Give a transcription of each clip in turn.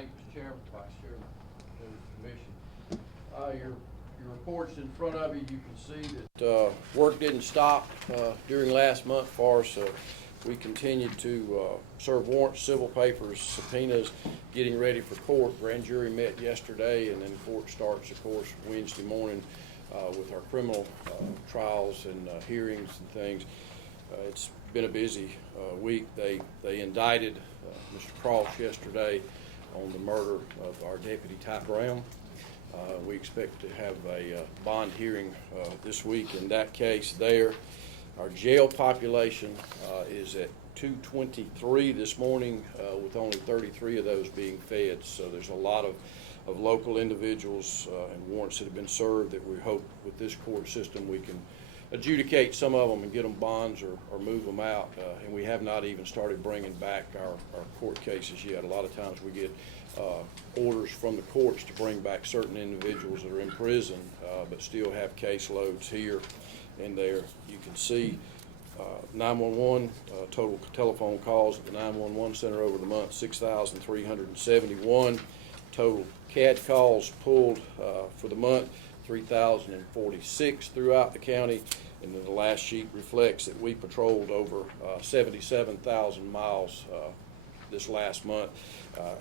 Thank you, Mr. Chairman, Vice Chairman, members of the commission. Your report's in front of you. You can see that work didn't stop during last month for us. We continued to serve warrants, civil papers, subpoenas, getting ready for court. Grand jury met yesterday, and then court starts, of course, Wednesday morning with our criminal trials and hearings and things. It's been a busy week. They indicted Mr. Cross yesterday on the murder of our deputy, Tyee Browne. We expect to have a bond hearing this week in that case there. Our jail population is at 223 this morning, with only 33 of those being fed. So there's a lot of local individuals and warrants that have been served that we hope with this court system we can adjudicate some of them and get them bonds or move them out. And we have not even started bringing back our court cases yet. A lot of times we get orders from the courts to bring back certain individuals that are in prison, but still have caseloads here and there. You can see 911 total telephone calls at the 911 center over the month, 6,371. Total CAD calls pulled for the month, 3,046 throughout the county. And then the last sheet reflects that we patrolled over 77,000 miles this last month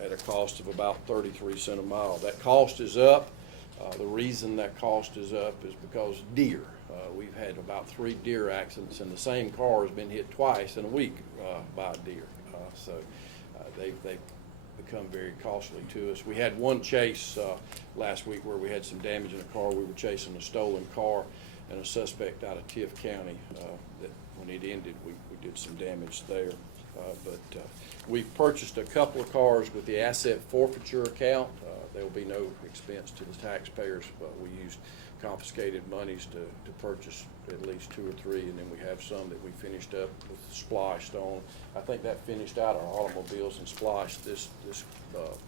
at a cost of about 33 cents a mile. That cost is up. The reason that cost is up is because deer. We've had about 3 deer accidents, and the same car has been hit twice in a week by a deer. So they've become very costly to us. We had one chase last week where we had some damage in a car. We were chasing a stolen car and a suspect out of Tiff County. That when it ended, we did some damage there. But we've purchased a couple of cars with the asset forfeiture account. There will be no expense to the taxpayers, but we used confiscated monies to purchase at least 2 or 3, and then we have some that we finished up with splashed on. I think that finished out our automobiles and splashed this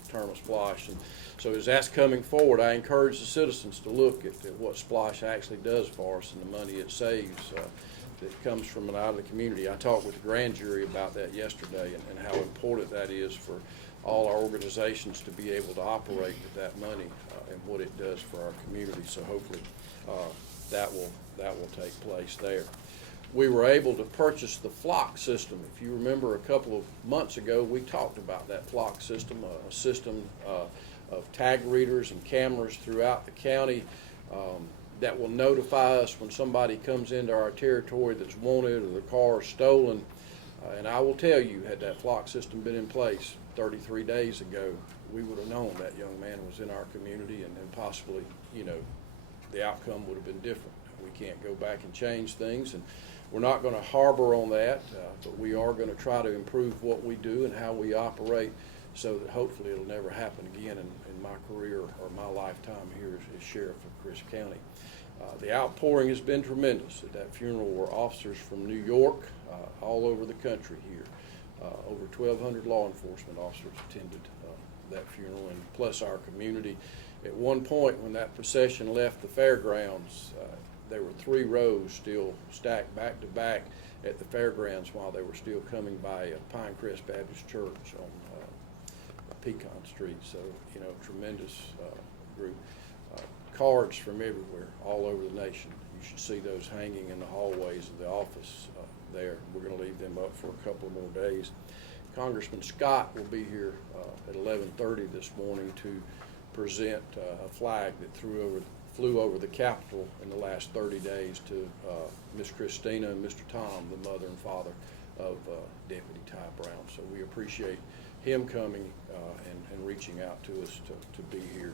term of splash. And so as that's coming forward, I encourage the citizens to look at what splash actually does for us and the money it saves that comes from and out of the community. I talked with the grand jury about that yesterday and how important that is for all our organizations to be able to operate with that money and what it does for our community. So hopefully that will take place there. We were able to purchase the flock system. If you remember, a couple of months ago we talked about that flock system, a system of tag readers and cameras throughout the county that will notify us when somebody comes into our territory that's wanted or the car is stolen. And I will tell you, had that flock system been in place 33 days ago, we would have known that young man was in our community, and possibly, the outcome would have been different. We can't go back and change things, and we're not going to harbor on that, but we are going to try to improve what we do and how we operate so that hopefully it'll never happen again in my career or my lifetime here as sheriff of Crisp County. The outpouring has been tremendous. At that funeral were officers from New York, all over the country here. Over 1,200 law enforcement officers attended that funeral, and plus our community. At one point when that procession left the fairgrounds, there were 3 rows still stacked back to back at the fairgrounds while they were still coming by Pinecrest Baptist Church on Pecan Street. So, tremendous group. Cards from everywhere, all over the nation. You should see those hanging in the hallways of the office there. We're going to leave them up for a couple more days. Congressman Scott will be here at 11:30 this morning to present a flag that flew over the Capitol in the last 30 days to Miss Christina and Mr. Tom, the mother and father of Deputy Tyee Browne. So we appreciate him coming and reaching out to us to be here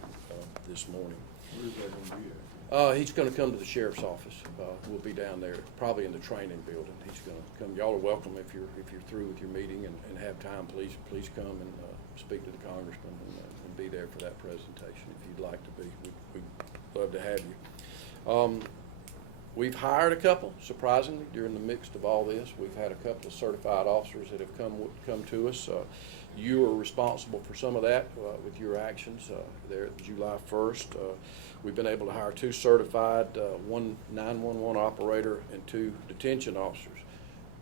this morning. Where is that going to be at? He's going to come to the sheriff's office. We'll be down there, probably in the training building. He's going to come. Y'all are welcome if you're through with your meeting and have time. Please come and speak to the congressman and be there for that presentation if you'd like to be. We'd love to have you. We've hired a couple, surprisingly, during the mix of all this. We've had a couple of certified officers that have come to us. You are responsible for some of that with your actions there at July 1st. We've been able to hire 2 certified, 1 911 operator and 2 detention officers.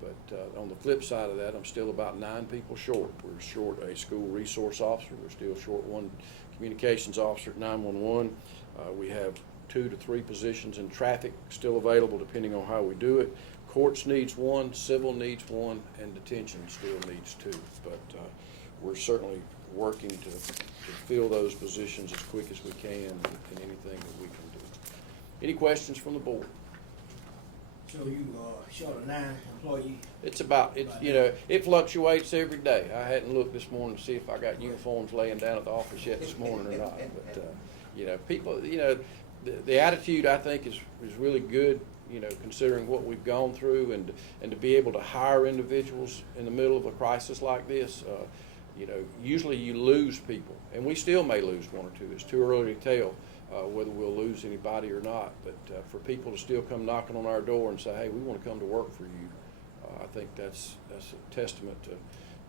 But on the flip side of that, I'm still about 9 people short. We're short a school resource officer. We're still short 1 communications officer at 911. We have 2 to 3 positions in traffic still available depending on how we do it. Courts needs 1, civil needs 1, and detention still needs 2. But we're certainly working to fill those positions as quick as we can in anything that we can do. Any questions from the board? So you short of 9 employees? It's about, it fluctuates every day. I hadn't looked this morning to see if I got uniforms laying down at the office yet this morning or not. But, people, the attitude I think is really good, considering what we've gone through and to be able to hire individuals in the middle of a crisis like this. Usually you lose people, and we still may lose 1 or 2. It's too early to tell whether we'll lose anybody or not. But for people to still come knocking on our door and say, hey, we want to come to work for you, I think that's a testament to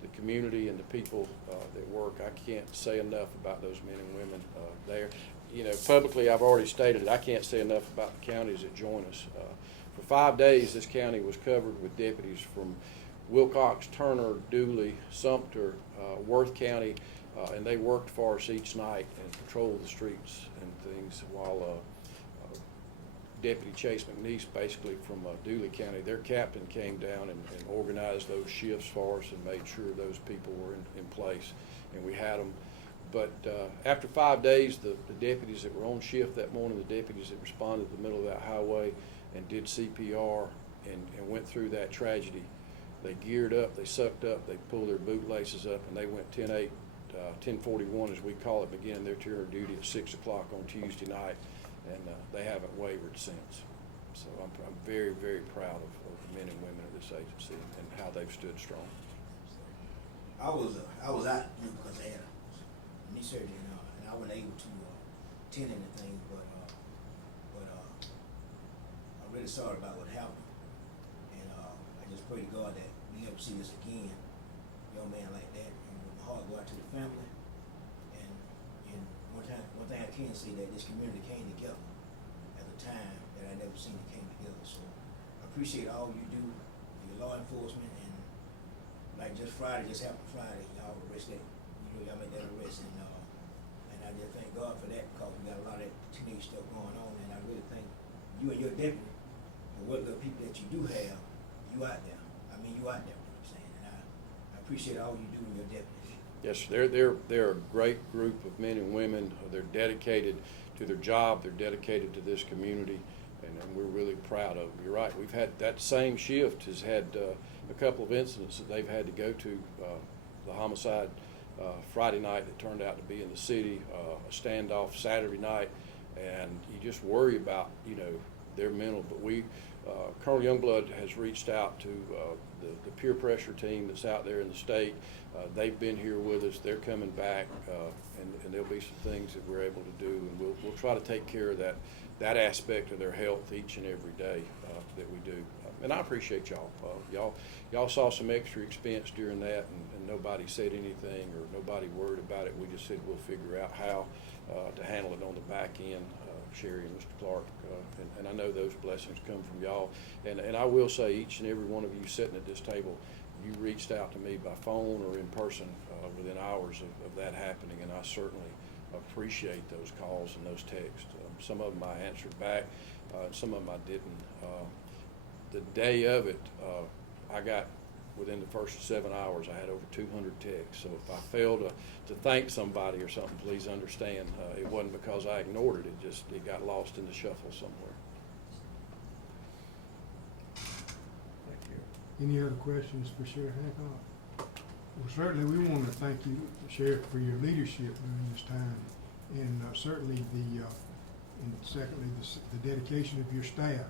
the community and the people that work. I can't say enough about those men and women there. Publicly I've already stated it. I can't say enough about the counties that join us. For 5 days, this county was covered with deputies from Wilcox, Turner, Dooley, Sumter, Worth County, and they worked for us each night and patrolled the streets and things while Deputy Chase McNeese, basically from Dooley County, their captain came down and organized those shifts for us and made sure those people were in place, and we had them. But after 5 days, the deputies that were on shift that morning, the deputies that responded to the middle of that highway and did CPR and went through that tragedy, they geared up, they sucked up, they pulled their boot laces up, and they went 10-8, 10:41 as we call it, beginning their tour of duty at 6 o'clock on Tuesday night, and they haven't wavered since. So I'm very, very proud of the men and women of this agency and how they've stood strong. I was out because I had a knee surgery and I wasn't able to attend anything, but I'm really sorry about what happened, and I just pray to God that we never see this again. Young man like that, and my heart go out to the family. And one thing I can say that this community came together at a time that I never seen it came together. So I appreciate all you do for your law enforcement, and like just Friday, just happened Friday, y'all arrested, y'all made that arrest, and I just thank God for that, because we got a lot of teenage stuff going on, and I really thank you and your deputy, and what little people that you do have, you out there. I mean, you out there, you know what I'm saying, and I appreciate all you do and your deputy. Yes, they're a great group of men and women. They're dedicated to their job. They're dedicated to this community, and we're really proud of them. You're right. We've had that same shift has had a couple of incidents that they've had to go to. The homicide Friday night that turned out to be in the city, a standoff Saturday night, and you just worry about their mental. But Colonel Youngblood has reached out to the peer pressure team that's out there in the state. They've been here with us. They're coming back, and there'll be some things that we're able to do, and we'll try to take care of that aspect of their health each and every day that we do. And I appreciate y'all. Y'all saw some extra expense during that, and nobody said anything or nobody worried about it. We just said we'll figure out how to handle it on the back end. Sherry and Mr. Clark, and I know those blessings come from y'all. And I will say, each and every one of you sitting at this table, you reached out to me by phone or in person within hours of that happening, and I certainly appreciate those calls and those texts. Some of them I answered back, some of them I didn't. The day of it, I got, within the first 7 hours, I had over 200 texts. So if I failed to thank somebody or something, please understand it wasn't because I ignored it. It got lost in the shuffle somewhere. Thank you. Any other questions for Sheriff Hancock? Well, certainly we want to thank you, Sheriff, for your leadership during this time, and certainly and secondly, the dedication of your staff.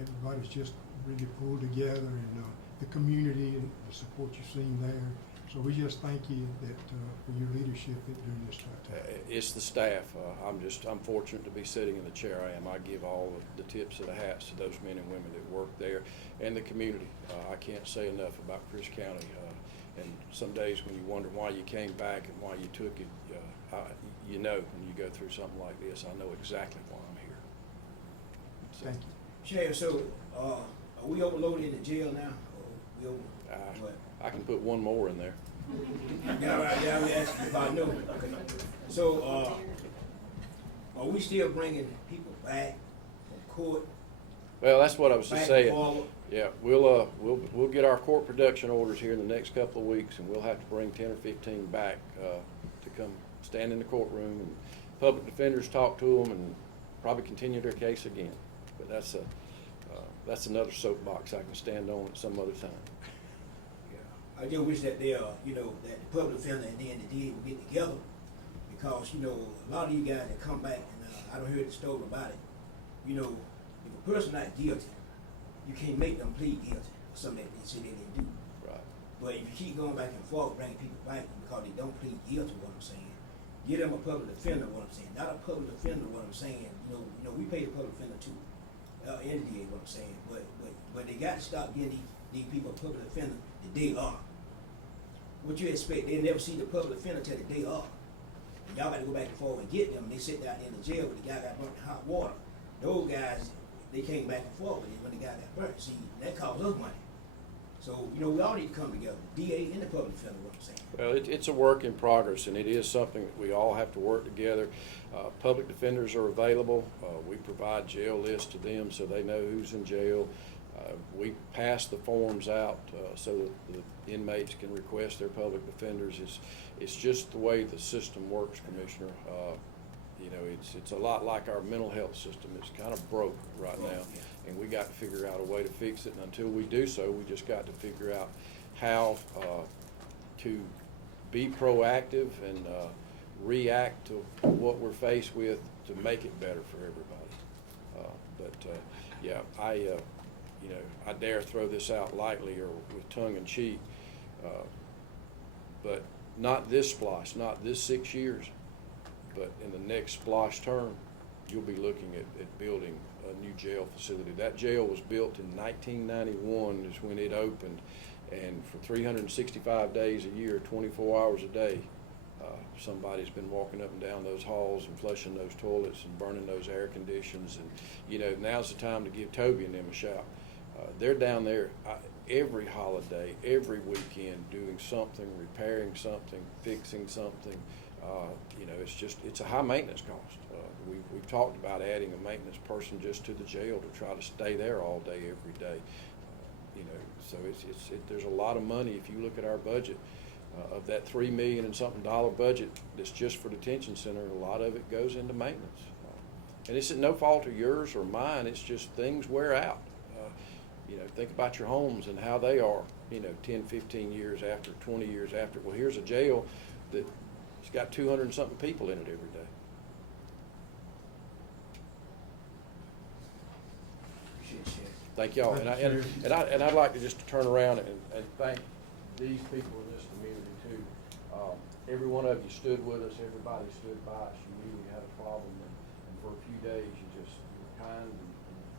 Everybody's just really pulled together, and the community and the support you've seen there. So we just thank you for your leadership during this time. It's the staff. I'm fortunate to be sitting in the chair I am. I give all the tips of the hats to those men and women that work there, and the community. I can't say enough about Chris County. And some days when you wonder why you came back and why you took it, when you go through something like this, I know exactly why I'm here. So. Thank you. Sheriff, so Are we overloaded in the jail now? Or we over, what? I can put one more in there. Yeah, right, yeah, we asked you if I know. Okay. So, are we still bringing people back from court? Well, that's what I was back just and saying. forward? Yeah, we'll get our court production orders here in the next couple of weeks, and we'll have to bring 10 or 15 back to come stand in the courtroom, and public defenders talk to them, and probably continue their case again. But that's another soapbox I can stand on at some other time. Yeah. I just wish that they, you know, that the public defender and then the DA would get together, because, you know, a lot of you guys that come back, and I don't hear the story about it, you know, if a person not guilty, you can't make them plead guilty for something that they say they didn't do. Right. But if you keep going back and forth, bringing people back because they don't plead guilty, what I'm saying, give them a public defender, what I'm saying, not a public defender, what I'm saying. You know, we pay the public defender too, and the DA, what I'm saying. But they got to stop giving these people a public defender the day off. What you expect? They never see the public defender till the day off. And y'all got to go back and forth and get them. They sit down in the jail, but the guy got burnt in hot water. Those guys, they came back and forth with it when the guy got burnt. See, that cost us money. So, you know, we all need to come together, the DA and the public defender, what I'm saying. Well, it's a work in progress, and it is something that we all have to work together. Public defenders are available. We provide jail lists to them so they know who's in jail. We pass the forms out so that the inmates can request their public defenders. It's just the way the system works, Commissioner. You know, it's a lot like our mental health system. It's kind of broke right now, and we got to figure out a way to fix it. And until we do so, we just got to figure out how to be proactive and react to what we're faced with to make it better for everybody. Yeah, you know, I dare throw this out lightly or with tongue in cheek, but not this splosh, not this 6 years. But in the next splosh term, you'll be looking at building a new jail facility. That jail was built in 1991 is when it opened, and for 365 days a year, 24 hours a day, somebody's been walking up and down those halls and flushing those toilets and burning those air conditions. And, you know, now's the time to give Toby and them a shout. They're down there every holiday, every weekend, doing something, repairing something, fixing something. You know, it's a high maintenance cost. We've talked about adding a maintenance person just to the jail to try to stay there all day, every day. You know, so there's a lot of money. If you look at our budget, of that $3 million and something budget that's just for detention center, a lot of it goes into maintenance. And it's no fault of yours or mine. It's just things wear out. You know, think about your homes and how they are, you know, 10, 15 years after, 20 years after. Well, here's a jail that it's got 200 and something people in it every day. Thank y'all. And I'd like to just turn around and thank these people in this community too. Every one of you stood with us. Everybody stood by us. You knew we had a problem, and for a few days you were kind and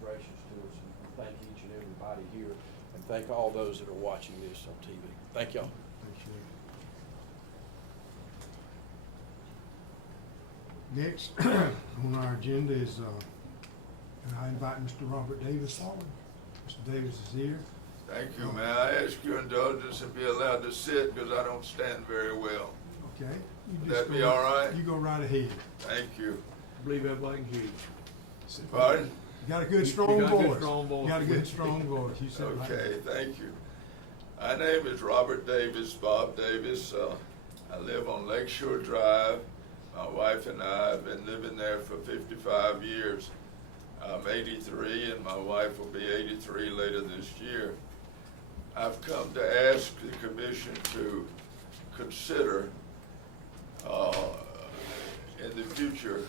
gracious to us. And thank each and everybody here, and thank all those that are watching this on TV. Thank y'all. Next on our agenda is, and I invite Mr. Robert Davis forward. Mr. Davis is here. Thank you, man. I ask your indulgence and be allowed to sit because I don't stand very well. Okay. Would that be all right? You go right ahead. Thank you. I believe everybody can hear you. Pardon? You got a good, strong voice. You got a good, strong voice. You said okay, thank you. My name is Robert Davis, Bob Davis. I live on Lakeshore Drive. My wife and I have been living there for 55 years. I'm 83 and my wife will be 83 later this year. I've come to ask the commission to consider in the future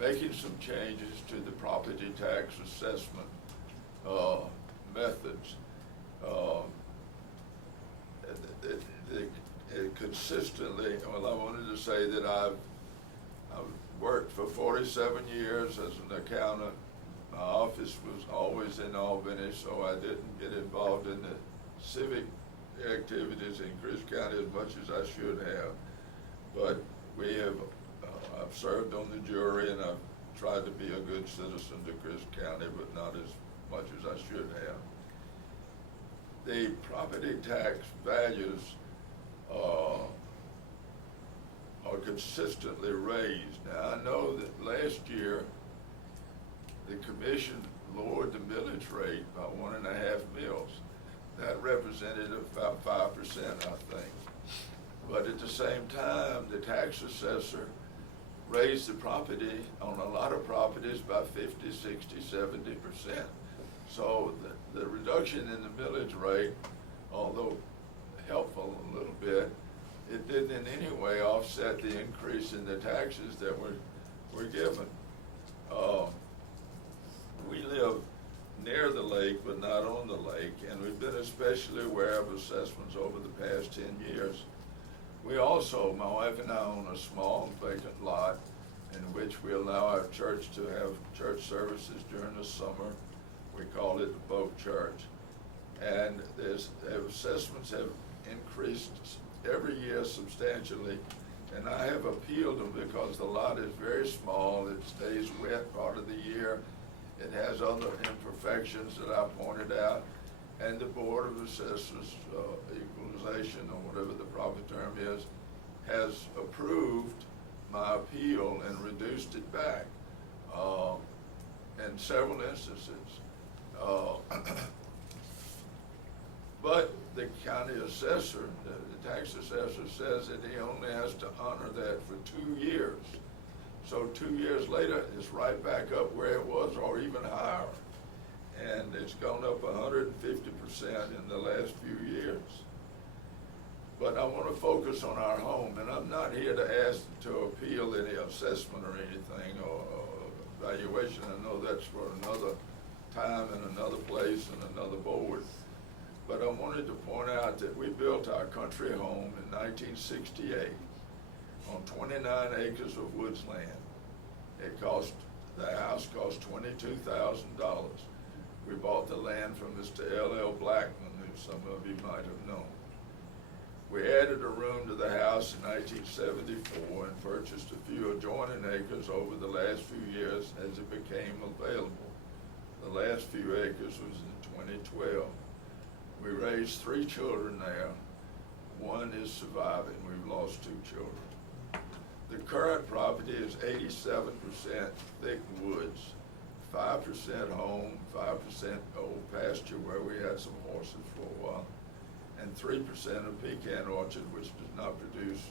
making some changes to the property tax assessment methods. Consistently, well, I wanted to say that I've worked for 47 years as an accountant. My office was always in Albany, so I didn't get involved in the civic activities in Chris County as much as I should have. But we have, I've served on the jury and I've tried to be a good citizen to Chris County, but not as much as I should have. the property tax values are consistently raised. Now, I know that last year, the commission lowered the millage rate by 1.5 mils. That represented about 5%, I think. But at the same time, the tax assessor raised the property on a lot of properties by 50, 60, 70%. So the reduction in the millage rate, although helpful a little bit, it didn't in any way offset the increase in the taxes that were given. We live near the lake, but not on the lake, and we've been especially aware of assessments over the past 10 years. We also, my wife and I, own a small vacant lot in which we allow our church to have church services during the summer. We call it the boat church. And the assessments have increased every year substantially. And I have appealed them because the lot is very small. It stays wet part of the year. It has other imperfections that I pointed out. And the Board of Assessors, equalization, or whatever the proper term is, has approved my appeal and reduced it back in several instances. But the county assessor, the tax assessor, says that he only has to honor that for 2 years. So 2 years later, it's right back up where it was, or even higher. And it's gone up 150% in the last few years. But I want to focus on our home, and I'm not here to ask to appeal any assessment or anything, or valuation. I know that's for another time and another place and another board. But I wanted to point out that we built our country home in 1968 on 29 acres of woods land. The house cost $22,000. We bought the land from Mr. L.L. Blackman, who some of you might have known. We added a room to the house in 1974 and purchased a few adjoining acres over the last few years as it became available. The last few acres was in 2012. We raised 3 children there. One is surviving. We've lost 2 children. The current property is 87% thick woods, 5% home, 5% old pasture where we had some horses for a while, and 3% a pecan orchard, which does not produce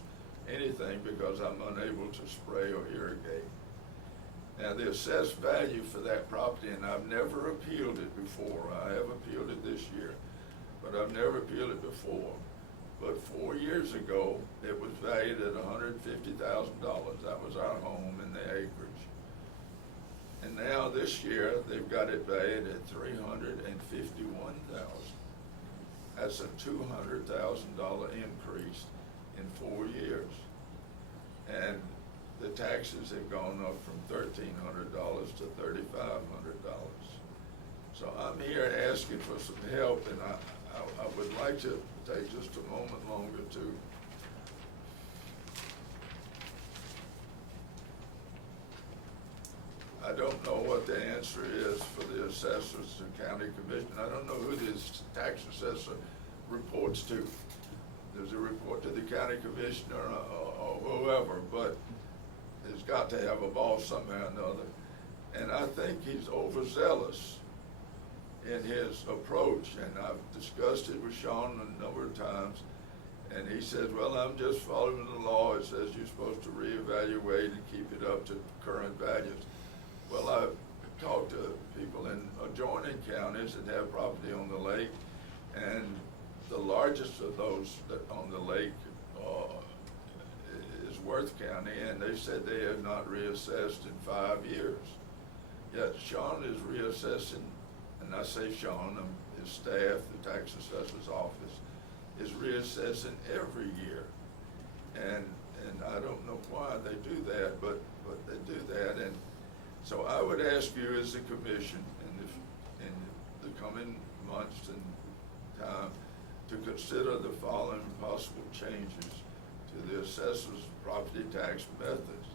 anything because I'm unable to spray or irrigate. Now, the assessed value for that property, and I've never appealed it before. I have appealed it this year, but I've never appealed it before. But 4 years ago, it was valued at $150,000. That was our home in the acreage. And now this year, they've got it valued at $351,000. That's a $200,000 increase in 4 years. And the taxes have gone up from $1,300 to $3,500. So I'm here asking for some help, and I would like to take just a moment longer to I don't know what the answer is for the assessors and county commission. I don't know who this tax assessor reports to. There's a report to the county commissioner or whoever, but it's got to have a boss somehow or another. And I think he's overzealous in his approach, and I've discussed it with Sean a number of times, and he says, well, I'm just following the law. It says you're supposed to reevaluate and keep it up to current values. Well, I've talked to people in adjoining counties that have property on the lake, and the largest of those that on the lake is Worth County, and they said they have not reassessed in 5 years. Yet Sean is reassessing, and I say Sean, his staff, the tax assessor's office, is reassessing every year. And I don't know why they do that, but they do that. And so I would ask you as a commission in the coming months and time to consider the following possible changes to the assessor's property tax methods.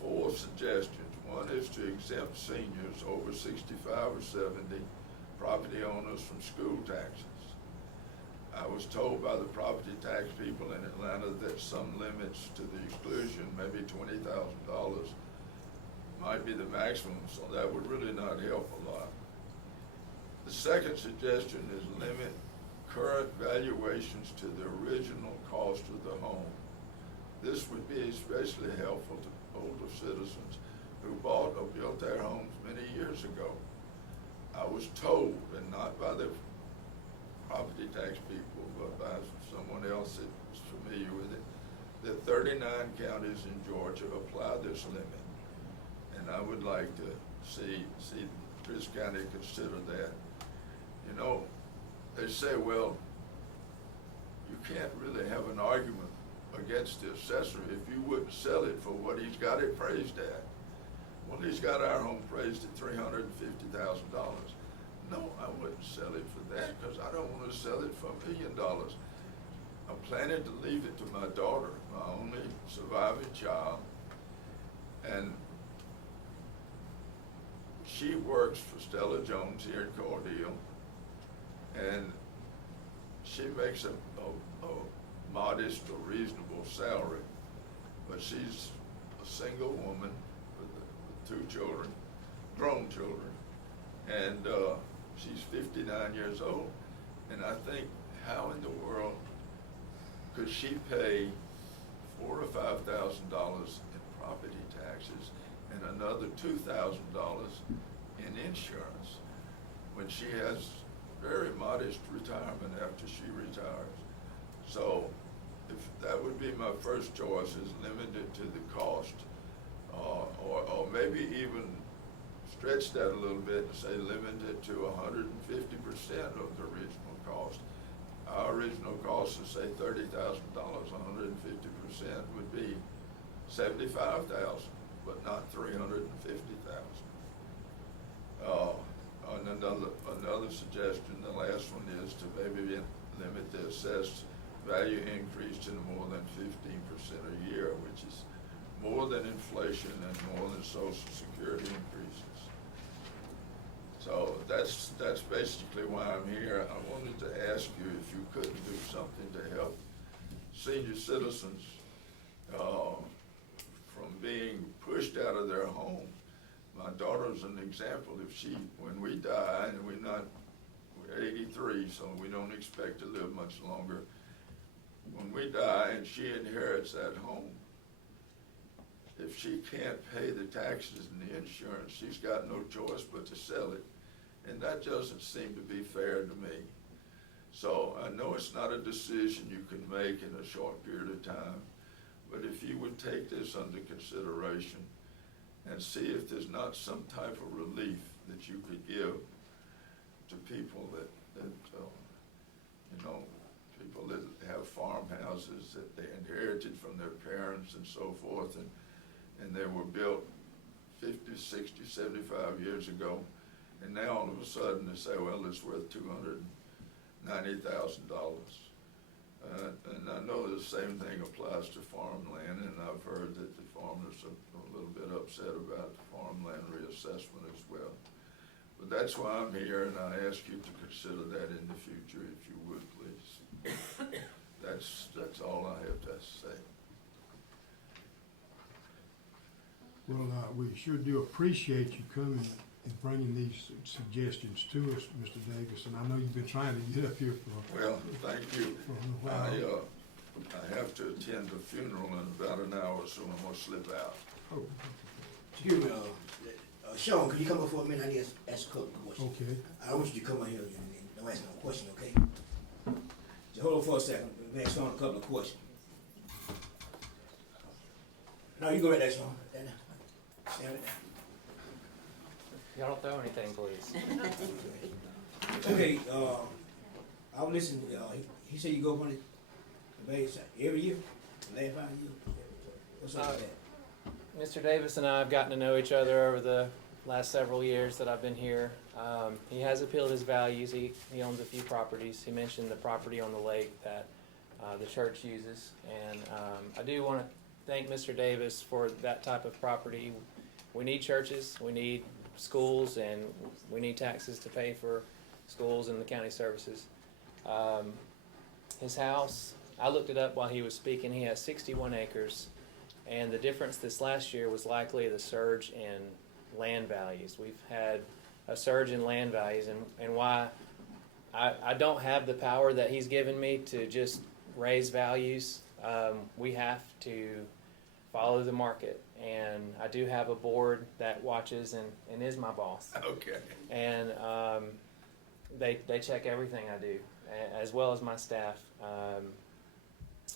4 suggestions. One is to exempt seniors over 65 or 70 property owners from school taxes. I was told by the property tax people in Atlanta that some limits to the exclusion, maybe $20,000, might be the maximum, so that would really not help a lot. The second suggestion is limit current valuations to the original cost of the home. This would be especially helpful to older citizens who bought or built their homes many years ago. I was told, and not by the property tax people, but by someone else that was familiar with it, that 39 counties in Georgia apply this limit. And I would like to see Chris County consider that. You know, they say, well, you can't really have an argument against the assessor if you wouldn't sell it for what he's got it appraised at. Well, he's got our home appraised at $350,000. No, I wouldn't sell it for that because I don't want to sell it for $1 million. I'm planning to leave it to my daughter, my only surviving child, and she works for Stella Jones here in Cordele, and she makes a modest or reasonable salary, but she's a single woman with 2 children, grown children, and she's 59 years old. And I think, how in the world could she pay $4,000 or $5,000 in property taxes and another $2,000 in insurance when she has very modest retirement after she retires? So if that would be my first choice, is limited to the cost, or maybe even stretch that a little bit and say limited to 150% of the original cost. Our original cost is say $30,000, 150% would be $75,000, but not $350,000. And another suggestion, the last one, is to maybe limit the assessed value increase to more than 15% a year, which is more than inflation and more than Social Security increases. So that's basically why I'm here. I wanted to ask you if you couldn't do something to help senior citizens from being pushed out of their home. My daughter's an example. If when we die, and we're 83, so we don't expect to live much longer. When we die and she inherits that home, if she can't pay the taxes and the insurance, she's got no choice but to sell it. And that doesn't seem to be fair to me. So I know it's not a decision you can make in a short period of time, but if you would take this under consideration and see if there's not some type of relief that you could give to people that people that have farmhouses that they inherited from their parents and so forth, and they were built 50, 60, 75 years ago, and now all of a sudden they say, well, it's worth $290,000. And I know the same thing applies to farmland, and I've heard that the farmers are a little bit upset about the farmland reassessment as well. But that's why I'm here, and I ask you to consider that in the future, if you would, please. That's all I have to say. Well, we sure do appreciate you coming and bringing these suggestions to us, Mr. Davis, and I know you've been trying to get up here for. Well, thank you. For a while. I have to attend a funeral in about an hour, so I'm gonna slip out. Oh, Excuse me, Sean, could you come up for a minute? I need to ask a couple of questions. okay. I want you to come out here and don't ask no question, okay? Just hold on for a second. Let me ask Sean a couple of questions. No, you go right there, Sean. Stand down. Stand right Y'all don't throw anything, please. down. Okay, I was listening, he said you go up on the base every year, the last 5 years? What's up with that? Mr. Davis and I have gotten to know each other over the last several years that I've been here. He has appealed his values. He owns a few properties. He mentioned the property on the lake that the church uses. And I do want to thank Mr. Davis for that type of property. We need churches, we need schools, and we need taxes to pay for schools and the county services. His house, I looked it up while he was speaking, he has 61 acres, and the difference this last year was likely the surge in land values. We've had a surge in land values, and why I don't have the power that he's given me to just raise values. We have to follow the market, and I do have a board that watches and is my boss. Okay. And they check everything I do, as well as my staff.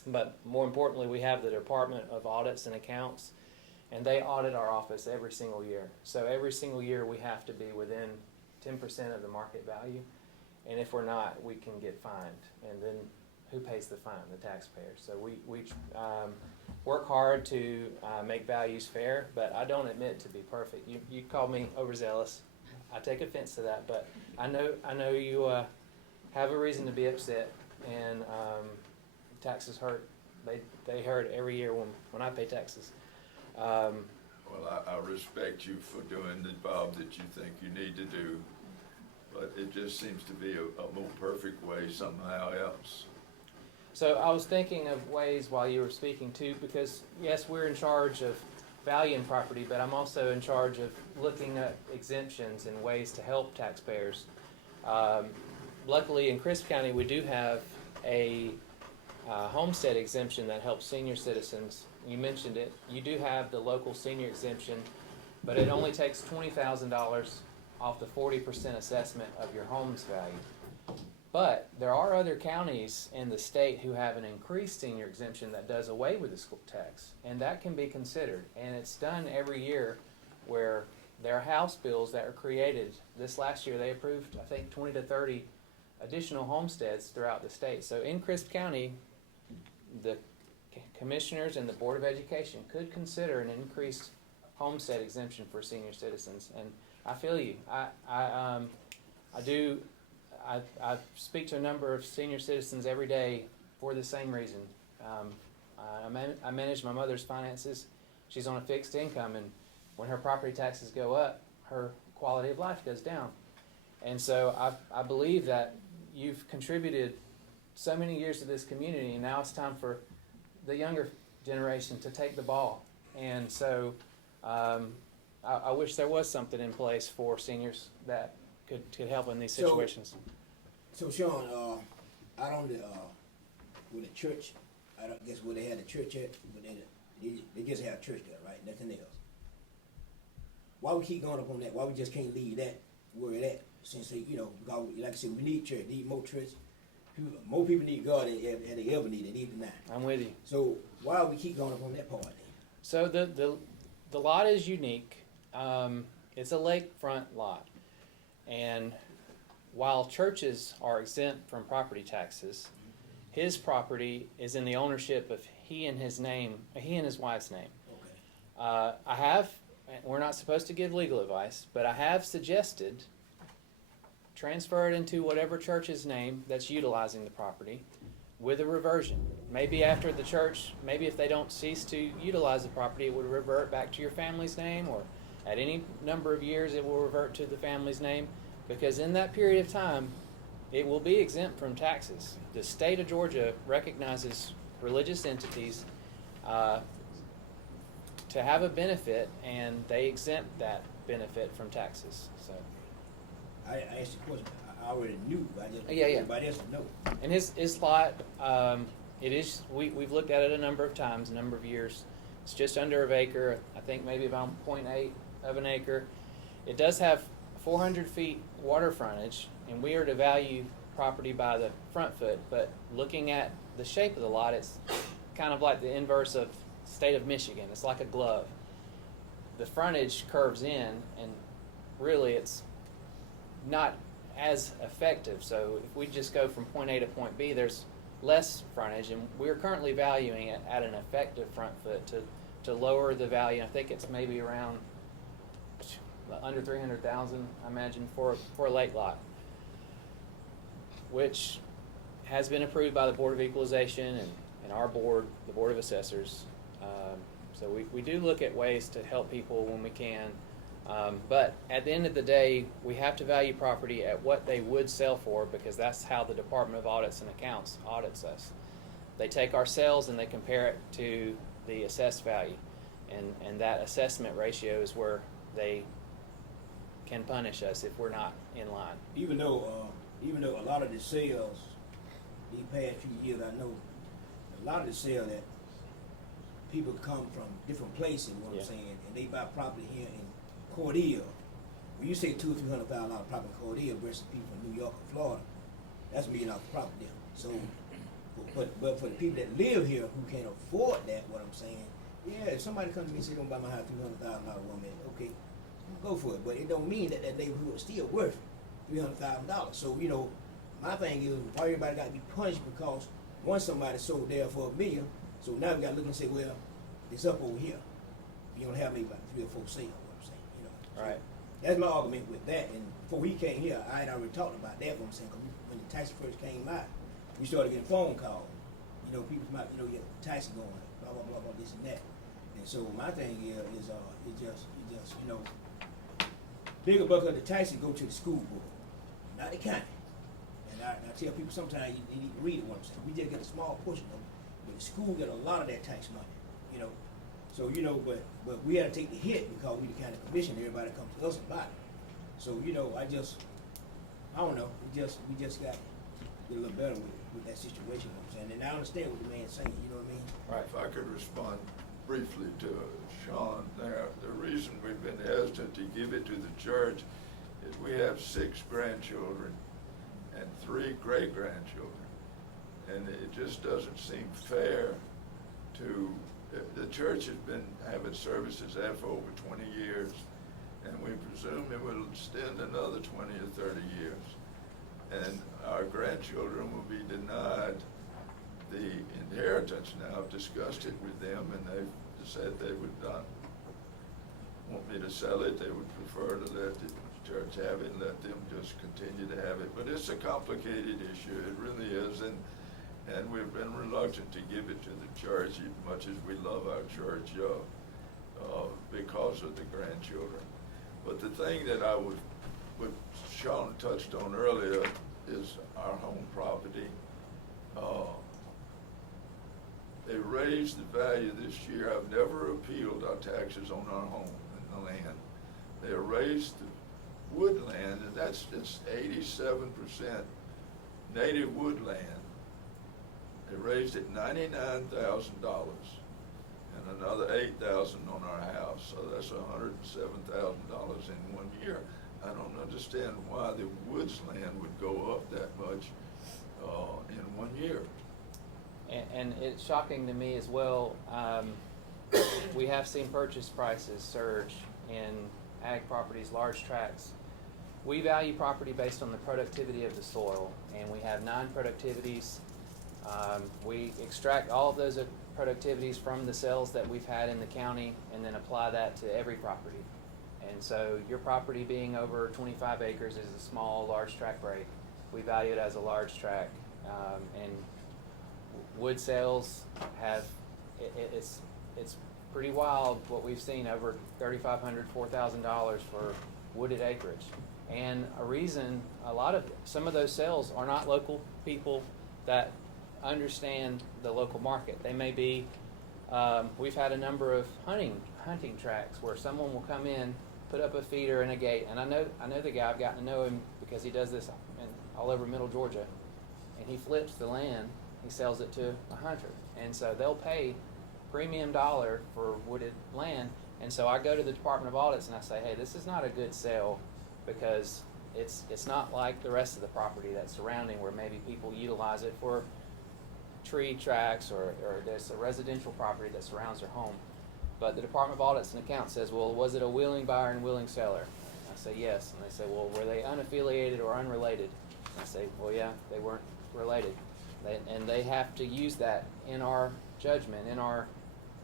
But more importantly, we have the Department of Audits and Accounts, and they audit our office every single year. So every single year we have to be within 10% of the market value, and if we're not, we can get fined. And then who pays the fine? The taxpayers. So we work hard to make values fair, but I don't admit to be perfect. You called me overzealous. I take offense to that, but I know you have a reason to be upset, and taxes hurt. They hurt every year when I pay taxes. Well, I respect you for doing the job that you think you need to do, but it just seems to be a more perfect way somehow else. So I was thinking of ways while you were speaking too, because yes, we're in charge of valuing property, but I'm also in charge of looking at exemptions and ways to help taxpayers. Luckily in Crisp County we do have a homestead exemption that helps senior citizens. You mentioned it. You do have the local senior exemption, but it only takes $20,000 off the 40% assessment of your home's value. But there are other counties in the state who have an increased senior exemption that does away with the school tax, and that can be considered. And it's done every year, where there are House bills that are created. This last year they approved, I think, 20 to 30 additional homesteads throughout the state. So in Crisp County, the commissioners and the Board of Education could consider an increased homestead exemption for senior citizens. And I feel you. I speak to a number of senior citizens every day for the same reason. I manage my mother's finances. She's on a fixed income, and when her property taxes go up, her quality of life goes down. And so I believe that you've contributed so many years to this community, and now it's time for the younger generation to take the ball. And so I wish there was something in place for seniors that could help in these situations. So Sean, out on the with the church, I don't guess where they had the church at, but they just have church there, right? Nothing else. Why we keep going up on that? Why we just can't leave that where it at? Since they, because like I said, we need church, need more church. More people need God than they ever need. They need it now. I'm with you. So why we keep going up on that part then? So the lot is unique. It's a lakefront lot, and while churches are exempt from property taxes, his property is in the ownership of he and his wife's name. Okay. We're not supposed to give legal advice, but I have suggested transfer it into whatever church's name that's utilizing the property with a reversion. Maybe after the church, maybe if they don't cease to utilize the property, it would revert back to your family's name, or at any number of years it will revert to the family's name, because in that period of time it will be exempt from taxes. The state of Georgia recognizes religious entities to have a benefit, and they exempt that benefit from taxes. So I asked the question. I already knew. I just Yeah. everybody else know. and his lot, it is, we've looked at it a number of times, a number of years. It's just under an acre, I think maybe about 0.8 of an acre. It does have 400 feet water frontage, and we are to value property by the front foot, but looking at the shape of the lot, it's kind of like the inverse of state of Michigan. It's like a glove. The frontage curves in, and really it's not as effective. So if we just go from point A to point B, there's less frontage, and we're currently valuing it at an effective front foot to lower the value. I think it's maybe around under 300,000, I imagine, for a lake lot, which has been approved by the Board of Equalization and our board, the Board of Assessors. So we do look at ways to help people when we can. But at the end of the day, we have to value property at what they would sell for, because that's how the Department of Audits and Accounts audits us. They take our sales and they compare it to the assessed value. And that assessment ratio is where they can punish us if we're not in line. Even though a lot of the sales, these past few years, I know a lot of the sales that people come from different places, you know what Yeah. I'm saying, and they buy property here in Cordell. When you say $200,000 or $300,000 property in Cordell versus people from New York or Florida, that's $1 million property there. So, but for the people that live here who can't afford that, what I'm saying, yeah, if somebody comes to me and say, "Don't buy my house, $300,000 woman," okay, go for it. But it don't mean that that neighborhood is still worth $300,000. So my thing is, why everybody got to be punished because once somebody sold there for $1 million, so now we got to look and say, well, it's up over here. You don't have maybe about 3 or 4 sales. What I'm saying, So Right. that's my argument with that. And before he came here, I had already talked about that. What I'm saying, 'cause when the taxi first came out, we started getting phone calls. People come out, your taxi going, blah blah blah blah, this and that. And so my thing here is, it just bigger buck of the taxi go to the school board, not the county. And I tell people sometimes you need to read it. What I'm saying, we just get a small portion of it, but the school get a lot of that tax money. So but we had to take the hit because we the county commission. Everybody comes to us about it. So I don't know. We just got to get a little better with that situation. What I'm saying, and I understand what the man's saying. You know what I mean? Right. If I could respond briefly to Sean there, the reason we've been hesitant to give it to the church is we have 6 grandchildren and 3 great-grandchildren. And it just doesn't seem fair to, the church has been having services there for over 20 years, and we presume it will extend another 20 or 30 years. And our grandchildren will be denied the inheritance now. I've discussed it with them, and they've said they would not want me to sell it. They would prefer to let the church have it and let them just continue to have it. But it's a complicated issue, it really is, and we've been reluctant to give it to the church as much as we love our church because of the grandchildren. But the thing that I would Sean touched on earlier is our home property. They raised the value this year. I've never appealed our taxes on our home and the land. They raised the woodland, and it's 87% native woodland. They raised it $99,000 and another $8,000 on our house, so that's $107,000 in 1 year. I don't understand why the woods land would go up that much in 1 year. And it's shocking to me as well. We have seen purchase prices surge in ag properties, large tracts. We value property based on the productivity of the soil, and we have 9 productivities. We extract all of those productivities from the sales that we've had in the county and then apply that to every property. And so your property being over 25 acres is a small, large tract rate. We value it as a large tract. And wood sales have, it's pretty wild what we've seen, over $3,500, $4,000 for wooded acreage. And some of those sales are not local people that understand the local market. They may be, we've had a number of hunting tracts where someone will come in, put up a feeder and a gate, and I know the guy. I've gotten to know him because he does this all over Middle Georgia, and he flips the land. He sells it to a hunter, and so they'll pay premium dollar for wooded land. And so I go to the Department of Audits and I say, hey, this is not a good sale because it's not like the rest of the property that's surrounding, where maybe people utilize it for tree tracks or there's a residential property that surrounds their home. But the Department of Audits and Accounts says, well, was it a willing buyer and willing seller? I say yes. And they say, well, were they unaffiliated or unrelated? And I say, well, yeah, they weren't related. And they have to use that in our judgment, in our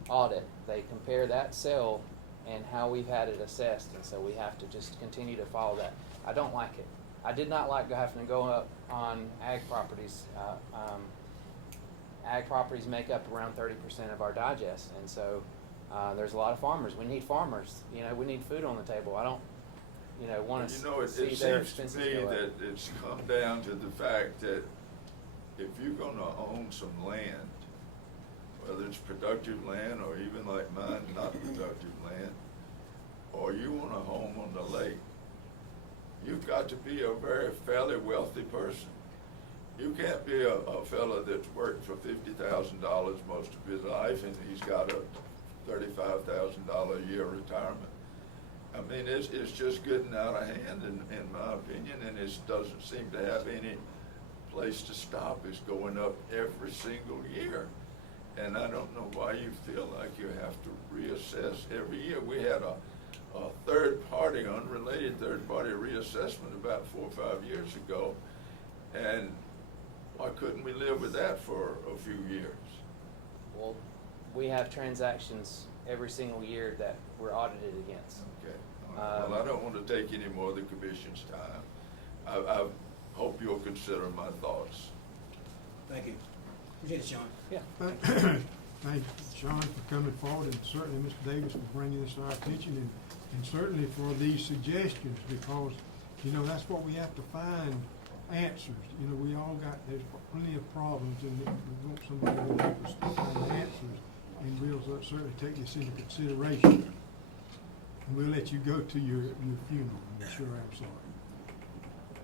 audit. They compare that sale and how we've had it assessed, and so we have to just continue to follow that. I don't like it. I did not like having to go up on ag properties. Ag properties make up around 30% of our digest, and so There's a lot of farmers. We need farmers. You know, we need food on the table. I don't, want to You know, it see seems their to expenses me go up. that it's come down to the fact that if you're gonna own some land, whether it's productive land or even like mine, not productive land, or you want a home on the lake, you've got to be a very fairly wealthy person. You can't be a fella that's worked for $50,000 most of his life and he's got a $35,000 a year retirement. I mean, it's just getting out of hand in my opinion, and it doesn't seem to have any place to stop. It's going up every single year. And I don't know why you feel like you have to reassess every year. We had a third-party, unrelated third-party reassessment about 4 or 5 years ago, and why couldn't we live with that for a few years? Well, we have transactions every single year that we're audited against. Okay. Well, I don't want to take any more of the commission's time. I hope you'll consider my thoughts. Thank you. Appreciate it, Sean. Yeah. Thank you, Sean, for coming forward, and certainly Mr. Davis for bringing this to our attention, and certainly for these suggestions, because, that's what we have to find answers. We all there's plenty of problems, and we want somebody to help us find answers, and we'll certainly take this into consideration. And we'll let you go to your funeral, I'm sure. I'm sorry.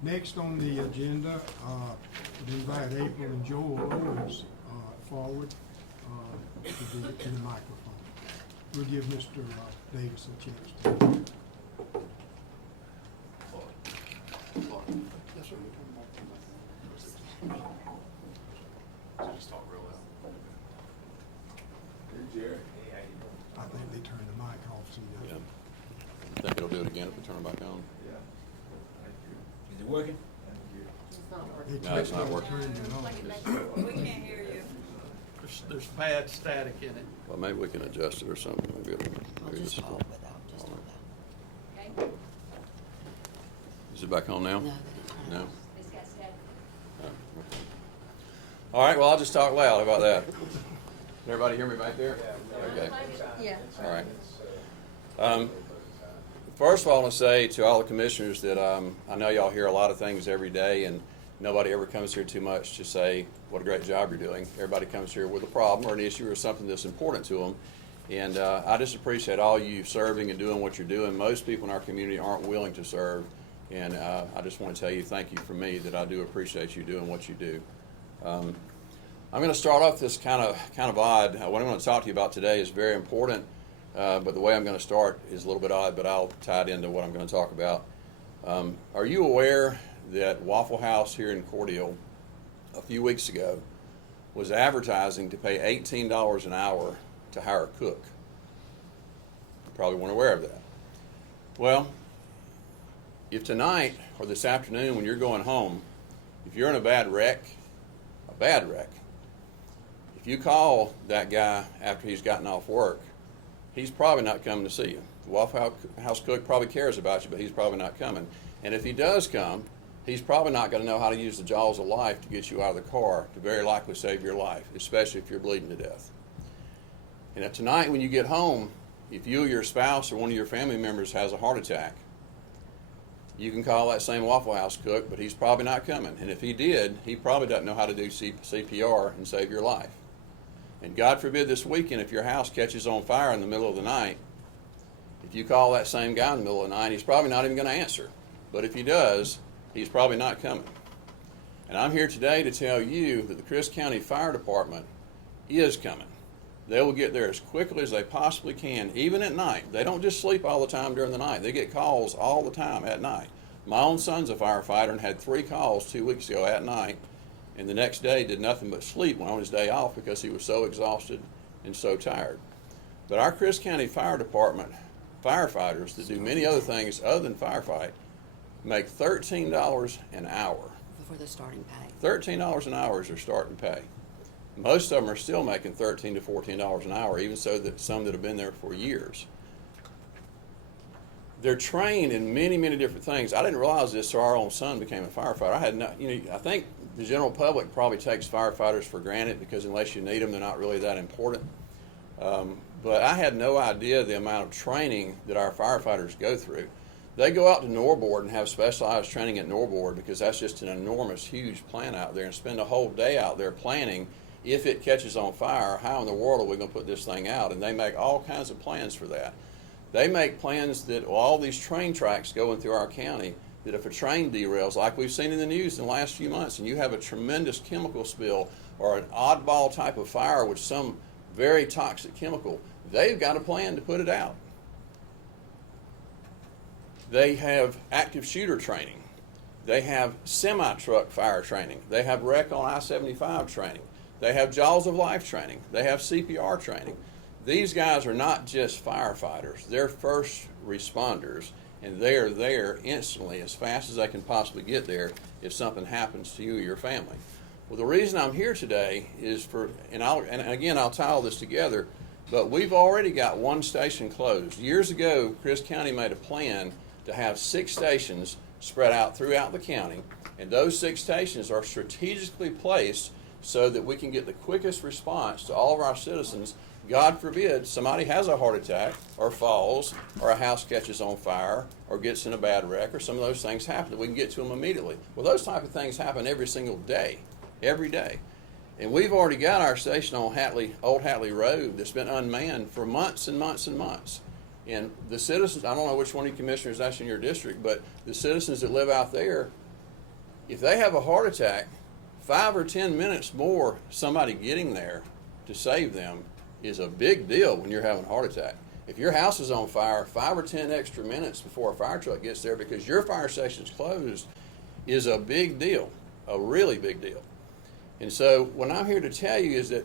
Next on the agenda, we invite April and Joel Owens forward to the microphone. We'll give Mr. Davis a chance to. Yes, sir. Just talk real loud. Hey, Jerry. I think they turned the mic off, so Yeah. I think it'll do it again if we turn it back on. Yeah. Thank you. Is it working? Thank you. they No, it's not working. turned it off. We can't hear you. There's bad static in it. Well, maybe we can adjust it or something. Maybe this is Just all. talk without, just talk without. Okay? Is it back on now? No, they didn't turn it No? off. It's got static. Oh, okay. All right, well, I'll just talk loud. How about that? Can everybody hear me back there? Okay. Yeah. All right. First of all, I want to say to all the commissioners that I know y'all hear a lot of things every day, and nobody ever comes here too much to say what a great job you're doing. Everybody comes here with a problem or an issue or something that's important to them. And I just appreciate all you serving and doing what you're doing. Most people in our community aren't willing to serve. And I just want to tell you thank you from me that I do appreciate you doing what you do. I'm going to start off this kind of odd. What I'm going to talk to you about today is very important, but the way I'm going to start is a little bit odd, but I'll tie it into what I'm going to talk about. Are you aware that Waffle House here in Cordele a few weeks ago was advertising to pay $18 an hour to hire a cook? You probably weren't aware of that. Well, if tonight or this afternoon when you're going home, if you're in a bad wreck, if you call that guy after he's gotten off work, he's probably not coming to see you. The Waffle House cook probably cares about you, but he's probably not coming. And if he does come, he's probably not going to know how to use the jaws of life to get you out of the car to very likely save your life, especially if you're bleeding to death. And if tonight when you get home, if you or your spouse or one of your family members has a heart attack, you can call that same Waffle House cook, but he's probably not coming. And if he did, he probably doesn't know how to do CPR and save your life. And God forbid this weekend, if your house catches on fire in the middle of the night, if you call that same guy in the middle of the night, he's probably not even going to answer. But if he does, he's probably not coming. And I'm here today to tell you that the Chris County Fire Department is coming. They will get there as quickly as they possibly can, even at night. They don't just sleep all the time during the night. They get calls all the time at night. My own son's a firefighter and had 3 calls 2 weeks ago at night, and the next day did nothing but sleep on his day off because he was so exhausted and so tired. But our Chris County Fire Department firefighters that do many other things other than firefight make $13 an hour. For the starting pay. $13 an hour is their starting pay. Most of them are still making $13 to $14 an hour, even so that some that have been there for years. They're trained in many, many different things. I didn't realize this till our own son became a firefighter. I had not, I think the general public probably takes firefighters for granted because unless you need them, they're not really that important. but I had no idea the amount of training that our firefighters go through. They go out to Norboard and have specialized training at Norboard because that's just an enormous, huge plant out there, and spend a whole day out there planning if it catches on fire, how in the world are we going to put this thing out? And they make all kinds of plans for that. They make plans that all these train tracks going through our county, that if a train derails, like we've seen in the news in the last few months, and you have a tremendous chemical spill or an oddball type of fire with some very toxic chemical, they've got a plan to put it out. They have active shooter training. They have semi-truck fire training. They have wreck on I-75 training. They have Jaws of Life training. They have CPR training. These guys are not just firefighters. They're first responders, and they're there instantly as fast as they can possibly get there if something happens to you or your family. Well, the reason I'm here today is and again, I'll tie all this together, but we've already got one station closed. Years ago, Chris County made a plan to have 6 stations spread out throughout the county, and those 6 stations are strategically placed so that we can get the quickest response to all of our citizens. God forbid somebody has a heart attack or falls or a house catches on fire or gets in a bad wreck or some of those things happen, that we can get to them immediately. Well, those type of things happen every single day, every day. And we've already got our station on Old Hatley Road that's been unmanned for months and months and months. And the citizens, I don't know which one of you commissioners that's in your district, but the citizens that live out there, if they have a heart attack, 5 or 10 minutes more somebody getting there to save them is a big deal when you're having a heart attack. If your house is on fire, 5 or 10 extra minutes before a fire truck gets there because your fire station's closed is a big deal, a really big deal. And so what I'm here to tell you is that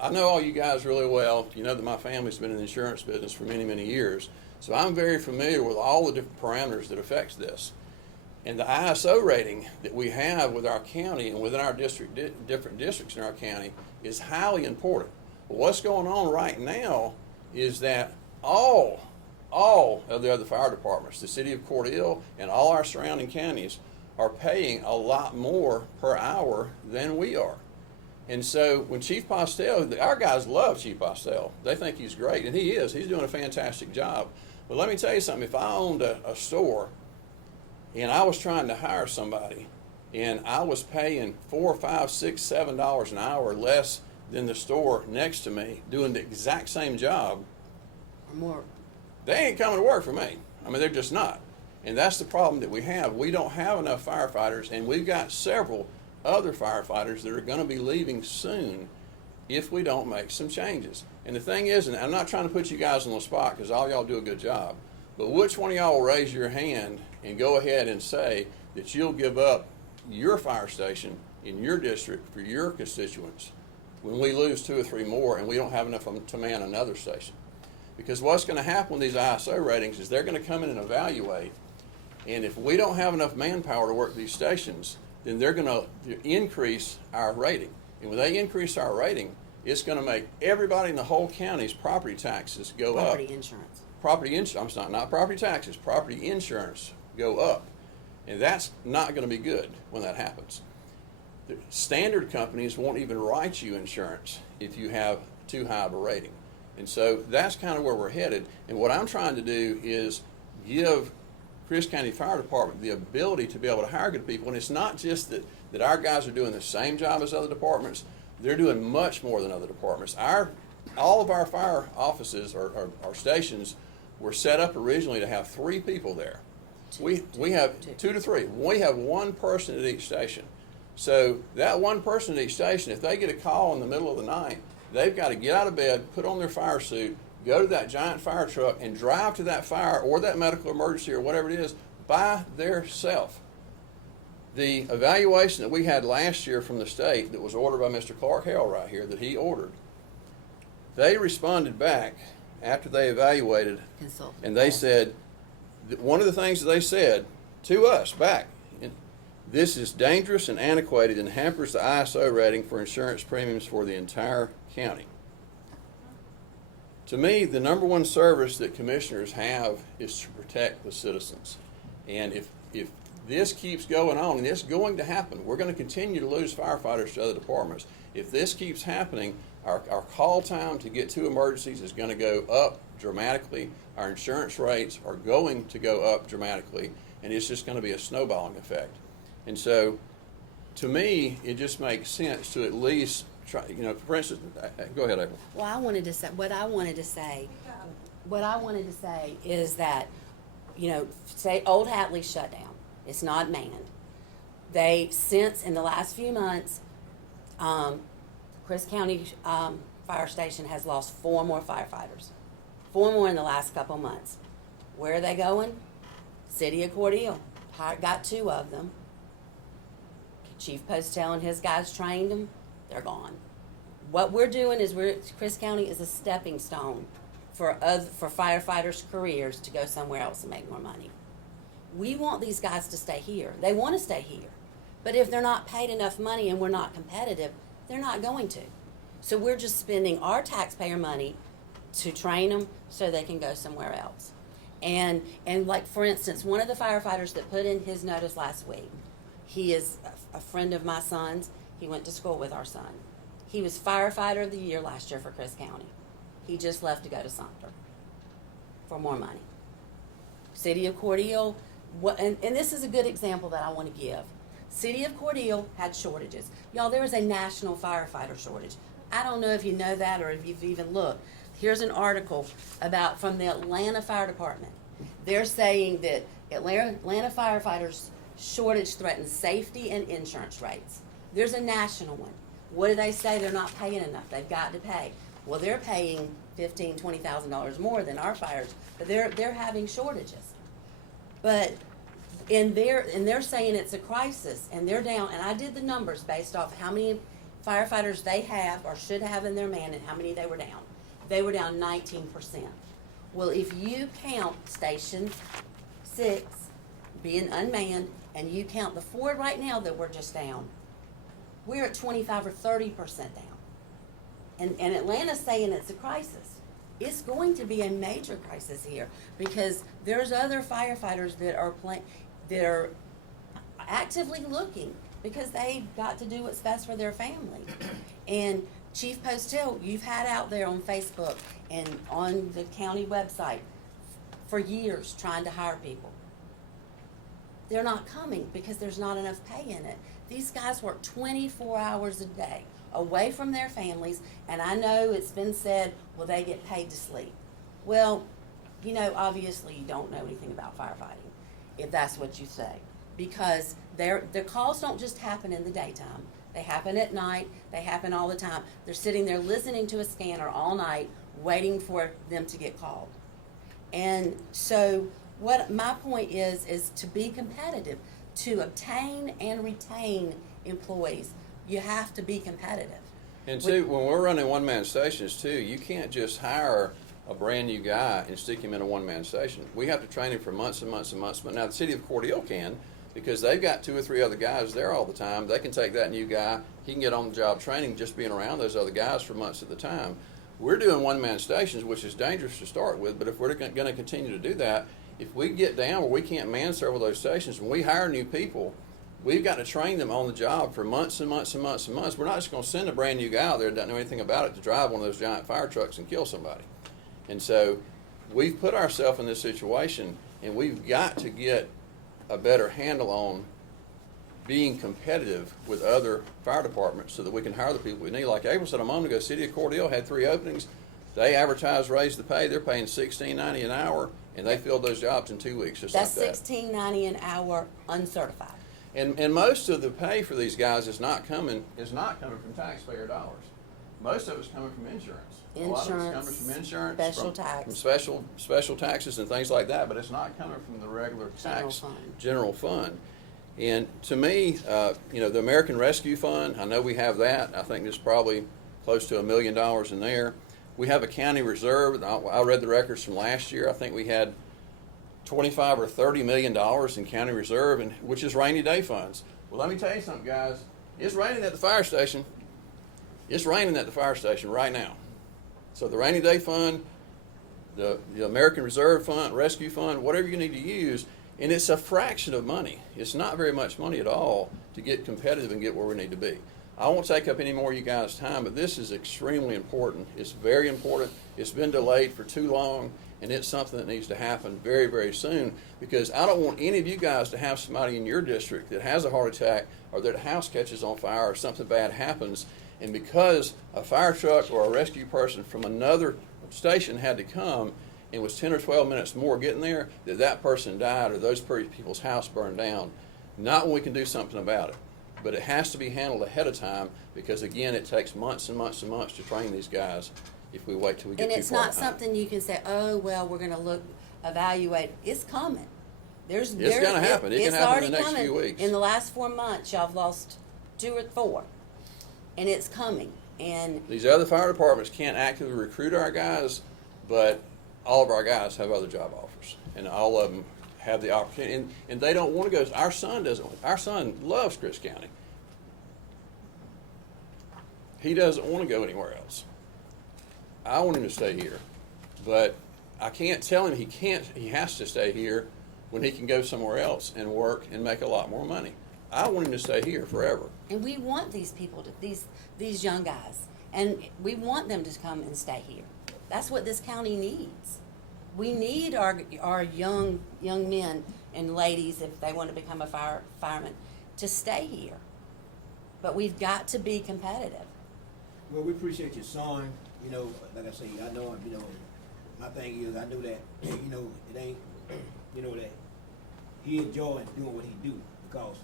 I know all you guys really well. You know that my family's been in the insurance business for many, many years. So I'm very familiar with all the different parameters that affects this. And the ISO rating that we have with our county and within our district, different districts in our county, is highly important. But what's going on right now is that all of the other fire departments, the city of Cordele and all our surrounding counties, are paying a lot more per hour than we are. And so when Chief Postel, our guys love Chief Postel. They think he's great, and he is. He's doing a fantastic job. But let me tell you something. If I owned a store and I was trying to hire somebody and I was paying $4, $5, $6, $7 an hour less than the store next to me doing the exact same job, Or more. they ain't coming to work for me. I mean, they're just not. And that's the problem that we have. We don't have enough firefighters, and we've got several other firefighters that are going to be leaving soon if we don't make some changes. And the thing is, and I'm not trying to put you guys on the spot because all y'all do a good job, but which one of y'all will raise your hand and go ahead and say that you'll give up your fire station in your district for your constituents when we lose 2 or 3 more and we don't have enough to man another station? Because what's going to happen with these ISO ratings is they're going to come in and evaluate. And if we don't have enough manpower to work these stations, then they're going to increase our rating. And when they increase our rating, it's going to make everybody in the whole county's property taxes go up. Property insurance. Property insurance, not property taxes, property insurance go up. And that's not going to be good when that happens. The standard companies won't even write you insurance if you have too high of a rating. And so that's kind of where we're headed. And what I'm trying to do is give Chris County Fire Department the ability to be able to hire good people. And it's not just that our guys are doing the same job as other departments. They're doing much more than other departments. All of our fire offices or stations were set up originally to have 3 people there. We have 2 to 3. We have 1 person at each station. So that 1 person at each station, if they get a call in the middle of the night, they've got to get out of bed, put on their fire suit, go to that giant fire truck and drive to that fire or that medical emergency or whatever it is by theirself. The evaluation that we had last year from the state that was ordered by Mr. Clark Hale right here, that he ordered, they responded back after they evaluated, Consultant. and they said, that one of the things that they said to us back, this is dangerous and antiquated and hampers the ISO rating for insurance premiums for the entire county. To me, the number one service that commissioners have is to protect the citizens. And if this keeps going on, and it's going to happen, we're going to continue to lose firefighters to other departments. If this keeps happening, Our call time to get to emergencies is going to go up dramatically. Our insurance rates are going to go up dramatically, and it's just going to be a snowballing effect. And so, to me, it just makes sense to at least try, for instance, go ahead, April. Well, what I wanted to say is that, say Old Hatley shut down. It's not manned. Since in the last few months, Chris County Fire Station has lost 4 more firefighters. 4 more in the last couple months. Where are they going? City of Cordele. Got 2 of them. Chief Postel and his guys trained them. They're gone. What we're doing is Chris County is a stepping stone for firefighters' careers to go somewhere else and make more money. We want these guys to stay here. They want to stay here. But if they're not paid enough money and we're not competitive, they're not going to. So we're just spending our taxpayer money to train them so they can go somewhere else. And like, for instance, one of the firefighters that put in his notice last week, he is a friend of my son's. He went to school with our son. He was firefighter of the year last year for Chris County. He just left to go to Sumter for more money. City of Cordele, and this is a good example that I want to give. City of Cordele had shortages. Y'all, there is a national firefighter shortage. I don't know if you know that or if you've even looked. Here's an article from the Atlanta Fire Department. They're saying that Atlanta firefighters shortage threatens safety and insurance rates. There's a national one. What do they say? They're not paying enough. They've got to pay. Well, they're paying $15,000, $20,000 more than our fires, but they're having shortages. But they're saying it's a crisis, and they're down. And I did the numbers based off how many firefighters they have or should have in their man and how many they were down. They were down 19%. Well, if you count Station 6 being unmanned, and you count the 4 right now that we're just down, we're at 25 or 30% down. And Atlanta's saying it's a crisis. It's going to be a major crisis here because there's other firefighters that are actively looking because they've got to do what's best for their family. And Chief Postel, you've had out there on Facebook and on the county website for years trying to hire people. They're not coming because there's not enough pay in it. These guys work 24 hours a day away from their families, and I know it's been said, well, they get paid to sleep. Well, obviously you don't know anything about firefighting, if that's what you say, because their calls don't just happen in the daytime. They happen at night. They happen all the time. They're sitting there listening to a scanner all night, waiting for them to get called. And so what my point is to be competitive, to obtain and retain employees, you have to be competitive. And too, when we're running one-man stations too, you can't just hire a brand new guy and stick him in a one-man station. We have to train him for months and months and months. But now the City of Cordele can, because they've got 2 or 3 other guys there all the time. They can take that new guy, he can get on the job training just being around those other guys for months at the time. We're doing one-man stations, which is dangerous to start with, but if we're going to continue to do that, if we get down where we can't man several of those stations, when we hire new people, we've got to train them on the job for months and months and months and months. We're not just going to send a brand new guy out there that doesn't know anything about it to drive one of those giant fire trucks and kill somebody. And so we've put ourselves in this situation, and we've got to get a better handle on being competitive with other fire departments so that we can hire the people we need. Like April said a moment ago, City of Cordele had 3 openings. They advertised, raised the pay. They're paying $16.90 an hour, and they filled those jobs in 2 weeks, just That's like that. $16.90 an hour uncertified. And most of the pay for these guys is not coming from taxpayer dollars. Most of it's coming from insurance. A lot of it's coming from insurance, special tax. from special taxes and things like that, but it's not coming from the regular general fund. And to me, the American Rescue Fund, I know we have that. I think there's probably close to $1 million in there. We have a county reserve. I read the records from last year. I think we had $25 or $30 million in county reserve, which is rainy day funds. Well, let me tell you something, guys. It's raining at the fire station. It's raining at the fire station right now. So the rainy day fund, the American Reserve Fund, Rescue Fund, whatever you need to use, and it's a fraction of money. It's not very much money at all to get competitive and get where we need to be. I won't take up any more of you guys' time, but this is extremely important. It's very important. It's been delayed for too long, and it's something that needs to happen very, very soon, because I don't want any of you guys to have somebody in your district that has a heart attack or their house catches on fire or something bad happens, and because a fire truck or a rescue person from another station had to come and was 10 or 12 minutes more getting there, that person died or those people's house burned down. Not when we can do something about it. But it has to be handled ahead of time, because again, it takes months and months and months to train these guys if we wait till we get And too it's far not behind. something you can say, oh, well, we're gonna evaluate. It's coming. It's gonna happen. It can it's happen in already the next coming. few weeks. In the last 4 months, y'all have lost 2 or 4. And it's coming. And These other fire departments can't actively recruit our guys, but all of our guys have other job offers, and all of them have the opportunity. And they don't want to go. Our son doesn't. Our son loves Chris County. He doesn't want to go anywhere else. I want him to stay here, but I can't tell him he can't. He has to stay here when he can go somewhere else and work and make a lot more money. I want him to stay here forever. we want these people these young guys, and we want them to come and stay here. That's what this county needs. We need our young men and ladies, if they want to become a fireman, to stay here. But we've got to be competitive. Well, we appreciate your song. You know, like I say, I know, you know, my thing is, I know that, you know, it ain't, you know, that he enjoys doing what he do, because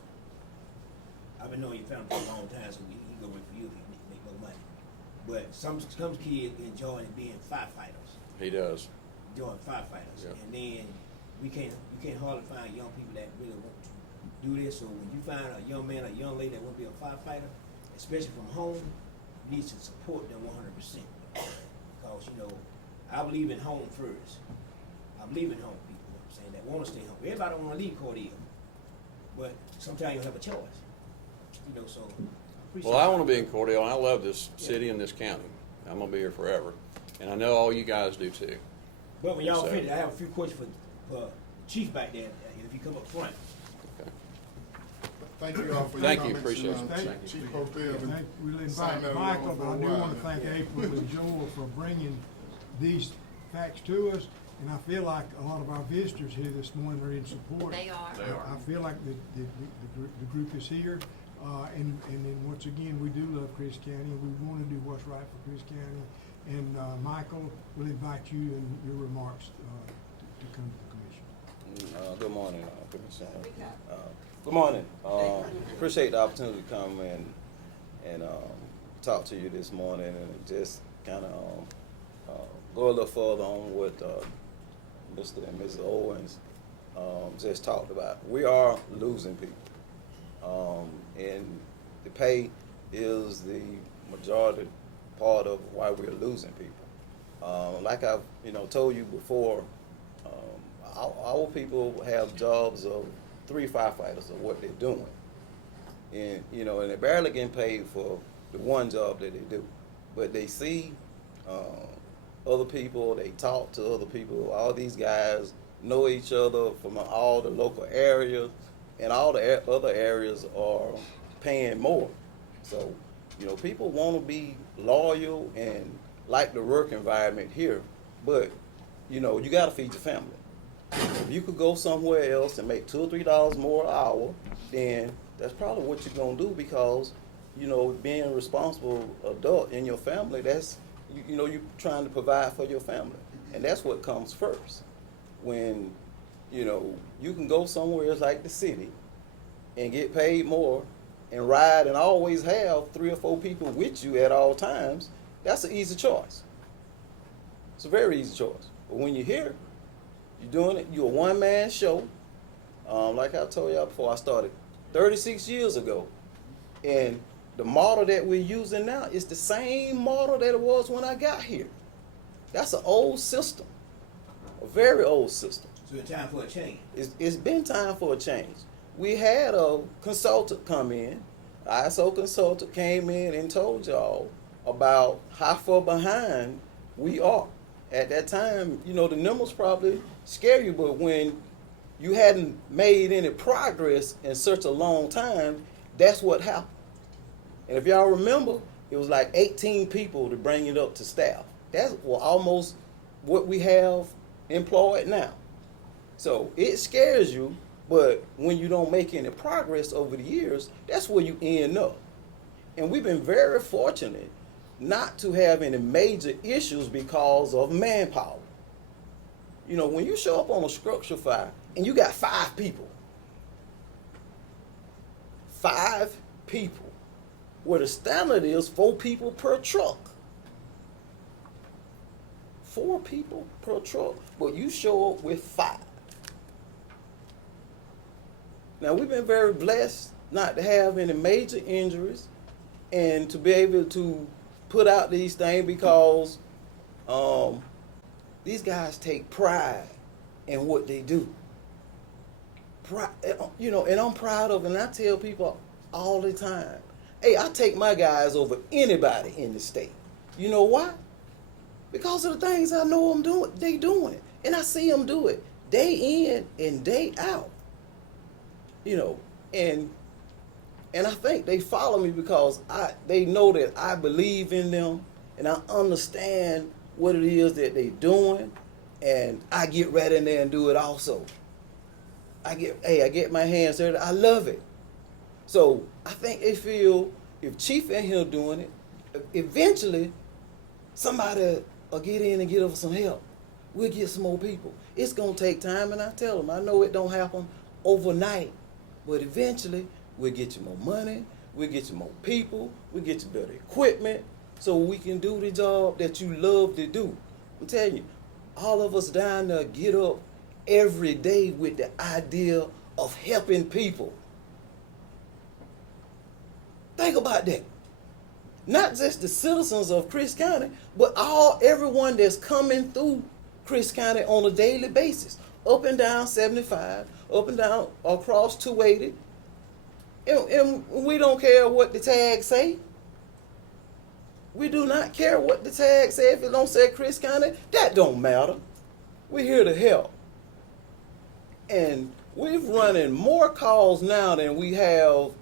I've been knowing your family for a long time, so he go work for you if he make no money. But some kids enjoy being firefighters, He does. enjoying firefighters, Yeah. and then you can't hardly find young people that really want to do this. So when you find a young man or young lady that want to be a firefighter, especially from home, you need to support them 100%. Because, you know, I believe in home first. I believe in home people, you know what I'm saying, that want to stay home. Everybody don't want to leave Cordell, but sometimes you have a choice. You know, so Well, I want to be in Cordell, and I love this city and this county. I'm going to be here forever. And I know all you guys do too. But when y'all So- finish, I have a few questions for Chief back there, if you come up front. Okay. Thank you all for your Thank you, comments. appreciate it. Thank Chief Hotel. We'll Sign invite that Michael, along but for I a do while. want to thank April and Joel for bringing these facts to us. And I feel like a lot of our visitors here this morning are in support. They are. They are. I feel like the group is here. And then once again, we do love Chris County, and we want to do what's right for Chris County. And Michael, we'll invite you and your remarks to come to the commission. Good morning, Commissioner. Good morning. Appreciate the opportunity to come and talk to you this morning, and just kind of go a little further on what Mr. and Mrs. Owens just talked about. We are losing people, and the pay is the majority part of why we're losing people. Like I've told you before, our people have jobs of 3 firefighters of what they're doing, and and they're barely getting paid for the one job that they do. But they see other people, they talk to other people. All these guys know each other from all the local areas, and all the other areas are paying more. So people want to be loyal and like the work environment here, but you got to feed your family. If you could go somewhere else and make $2 or $3 more an hour, then that's probably what you're gonna do, because being a responsible adult in your family, that's you're trying to provide for your family, and that's what comes first. When you can go somewhere else like the city and get paid more and ride and always have 3 or 4 people with you at all times, that's an easy choice. It's a very easy choice. But when you're here, you're doing it, you're a one-man show. Like I told y'all before, I started 36 years ago. And the model that we're using now is the same model that it was when I got here. That's an old system, a very old system. So it's time for a change. It's been time for a change. We had a consultant come in, ISO consultant came in and told y'all about how far behind we are. At that time, the numbers probably scare you, but when you hadn't made any progress in such a long time, that's what happened. And if y'all remember, it was like 18 people to bring it up to staff. That's almost what we have employed now. So it scares you, but when you don't make any progress over the years, that's where you end up. And we've been very fortunate not to have any major issues because of manpower. You know, when you show up on a structure fire and you got 5 people, 5 people, where the standard is 4 people per truck. 4 people per truck, but you show up with 5. Now, we've been very blessed not to have any major injuries and to be able to put out these things because these guys take pride in what they do. Pride, you know, and I'm proud of it, and I tell people all the time, hey, I take my guys over anybody in the state. You know why? Because of the things I know they doing, and I see them do it day in and day out. You know, and I think they follow me because they know that I believe in them, and I understand what it is that they're doing, and I get right in there and do it also. I get my hands dirty. I love it. So I think they feel if Chief in here doing it, eventually somebody will get in and get us some help. We'll get some more people. It's gonna take time, and I tell them, I know it don't happen overnight, but eventually we'll get you more money, we'll get you more people, we'll get you better equipment, so we can do the job that you love to do. I'm telling you, all of us down there get up every day with the idea of helping people. Think about that. Not just the citizens of Chris County, but everyone that's coming through Chris County on a daily basis. Up and down 75, up and down across 280. And we don't care what the tags say. We do not care what the tag say. If it don't say Chris County, that don't matter. We're here to help. And we're running more calls now than we have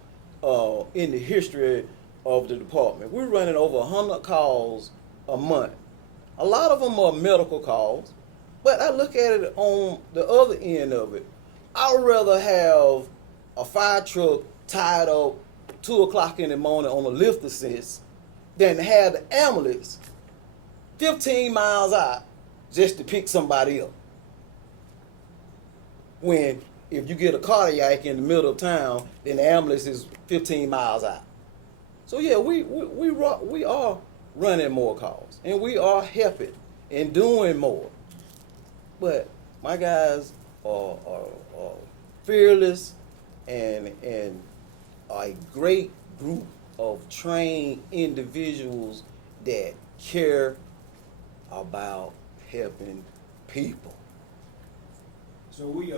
in the history of the department. We're running over 100 calls a month. A lot of them are medical calls, but I look at it on the other end of it. I'd rather have a fire truck tied up 2 o'clock in the morning on a lift assist than to have the ambulance 15 miles out just to pick somebody up. When if you get a cardiac in the middle of town, then the ambulance is 15 miles out. So yeah, we are running more calls, and we are helping and doing more. But my guys are fearless and a great group of trained individuals that care about helping people. So we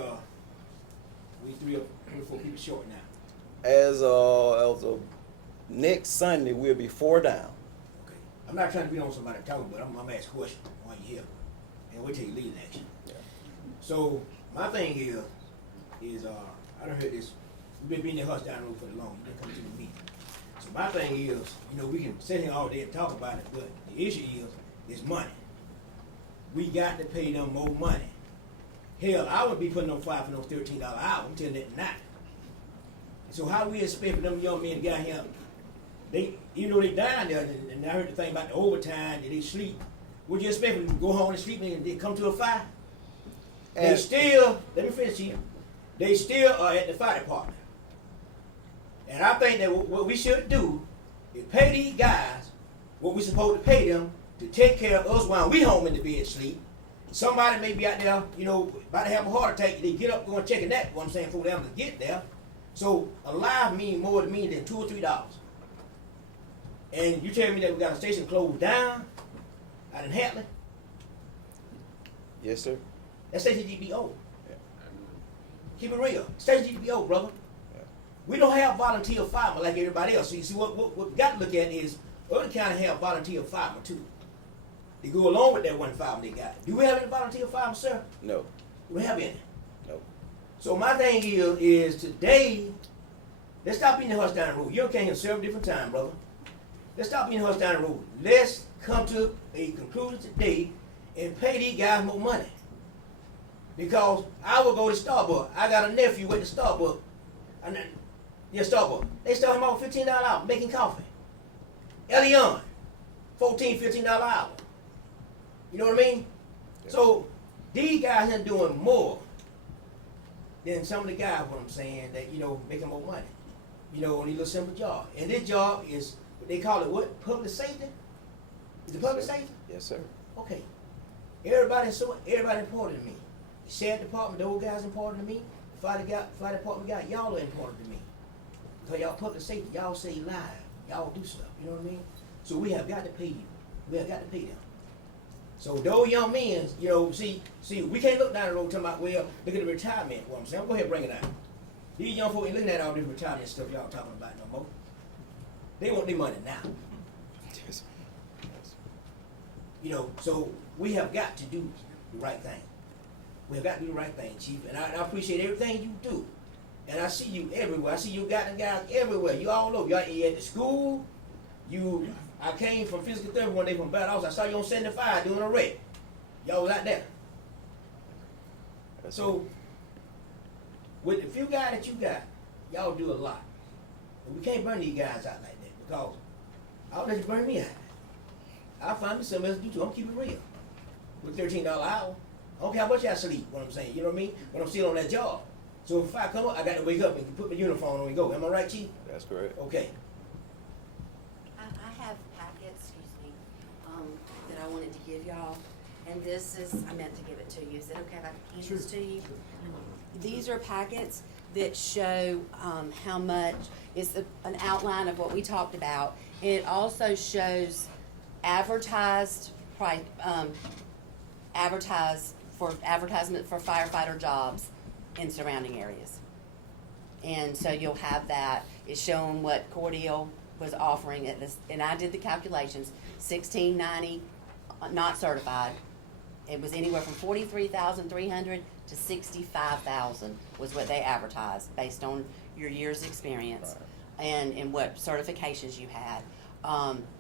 3 or 4 people short now. As of next Sunday, we'll be 4 down. Okay. I'm not trying to be on somebody talking, but I'm asking questions while you're here, and we'll take lead action. Yeah. So my thing here is I done heard this. We've been beating the horse down the road for the long. You didn't come to the meeting. So my thing is, you know, we can sit here all day and talk about it, but the issue is money. We got to pay them more money. Hell, I would be putting on fire for those $13 an hour. I'm telling that now. So how do we expect for them young men to get here? They, even though they down there, and I heard the thing about the overtime, that they sleep. Would you expect them to go home and sleep and they come to a fire? They still, let me finish here. They still are at the fire department. And I think that what we should do is pay these guys what we're supposed to pay them to take care of us while we home in the bed sleep. Somebody may be out there, you know, about to have a heart attack. They get up, go and check that, what I'm saying, for them to get there. So a life means more to me than $2 or $3. And you tell me that we got a station closed down out in Hatley? Yes, sir. That station need to be old. Yeah. Keep it real. Station need to be old, brother. Yeah. We don't have volunteer firemen like everybody else. See what we got to look at is other counties have volunteer firemen too. They go along with that one fireman they got. Do we have any volunteer firemen, sir? No. We don't have any. No. So my thing here is today Let's stop beating the horse down the road. You came here several different times, brother. Let's stop beating the horse down the road. Let's come to a conclusion today and pay these guys more money. Because I will go to Starbucks. I got a nephew at the Starbucks. Starbucks. They start him off $15 an hour making coffee. Elion, $14, $15 an hour. You know what I mean? Yeah. So these guys are doing more than some of the guys, what I'm saying, that, making more money. On these little simple jobs. And this job is, they call it what? Public safety? Is it public safety? Yes, sir. Okay. Everybody important to me. The sheriff department, those guys important to me. The fire department guy, y'all are important to me. Because y'all public safety, y'all save lives. Y'all do stuff. You know what I mean? So we have got to pay you. We have got to pay them. So those young men, see, we can't look down the road talking about, well, look at the retirement. What I'm saying, go ahead and bring it out. These young folks ain't looking at all this retirement stuff y'all talking about no more. They want their money now. Yes. So we have got to do the right thing. We have got to do the right thing, Chief. And I appreciate everything you do. And I see you everywhere. I see you guys everywhere. You all over. You at the school. I came from physical therapy one day from Battle House. I saw you on 75 doing a wreck. Y'all was out there. So, with the few guys that you got, y'all do a lot. And we can't burn these guys out like that because I'll let you burn me out. I'll find me something else to do too. I'm keeping it real. With $13 an hour. I don't care how much I sleep, what I'm saying. You know what I mean? When I'm still on that job. So if I come up, I got to wake up and put my uniform on and go. Am I right, Chief? That's correct. Okay. I have packets, that I wanted to give y'all, and this is, I meant to give it to you. Is it okay if I hand this to you? These are packets that show how much, it's an outline of what we talked about. It also shows advertisement for firefighter jobs in surrounding areas. And so you'll have that. It's showing what Cordial was offering at this, and I did the calculations, $16.90 not certified. It was anywhere from $43,300 to $65,000 was what they advertised based on your year's experience. Right. And what certifications you had.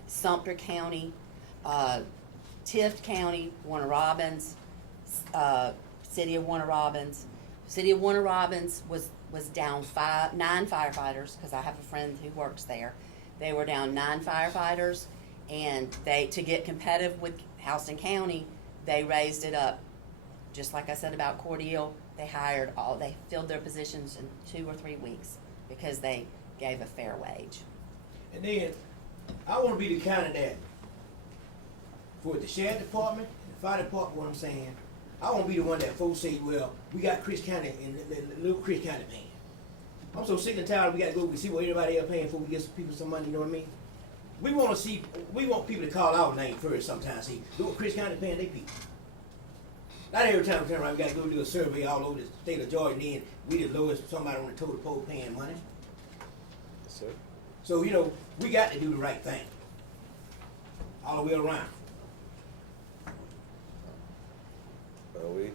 Sumter County, Tift County, Warner Robins, City of Warner Robins. City of Warner Robins was down 9 firefighters, because I have a friend who works there. They were down 9 firefighters, and to get competitive with Houston County, they raised it up. Just like I said about Cordial, they filled their positions in 2 or 3 weeks because they gave a fair wage. And then, I want to be the kind of that for the sheriff department and the fire department, what I'm saying, I want to be the one that folks say, well, we got Chris County and the little Chris County paying. I'm so sick and tired, we got to go see what everybody else paying for, we get some people some money, you know what I mean? We want people to call our name first sometimes, see, look what Chris County paying their people. Not every time we turn around, we got to go do a survey all over the state of Georgia, and then we the lowest, somebody on the total pole paying money. Yes, sir. So, we got to do the right thing. All the way around. Well,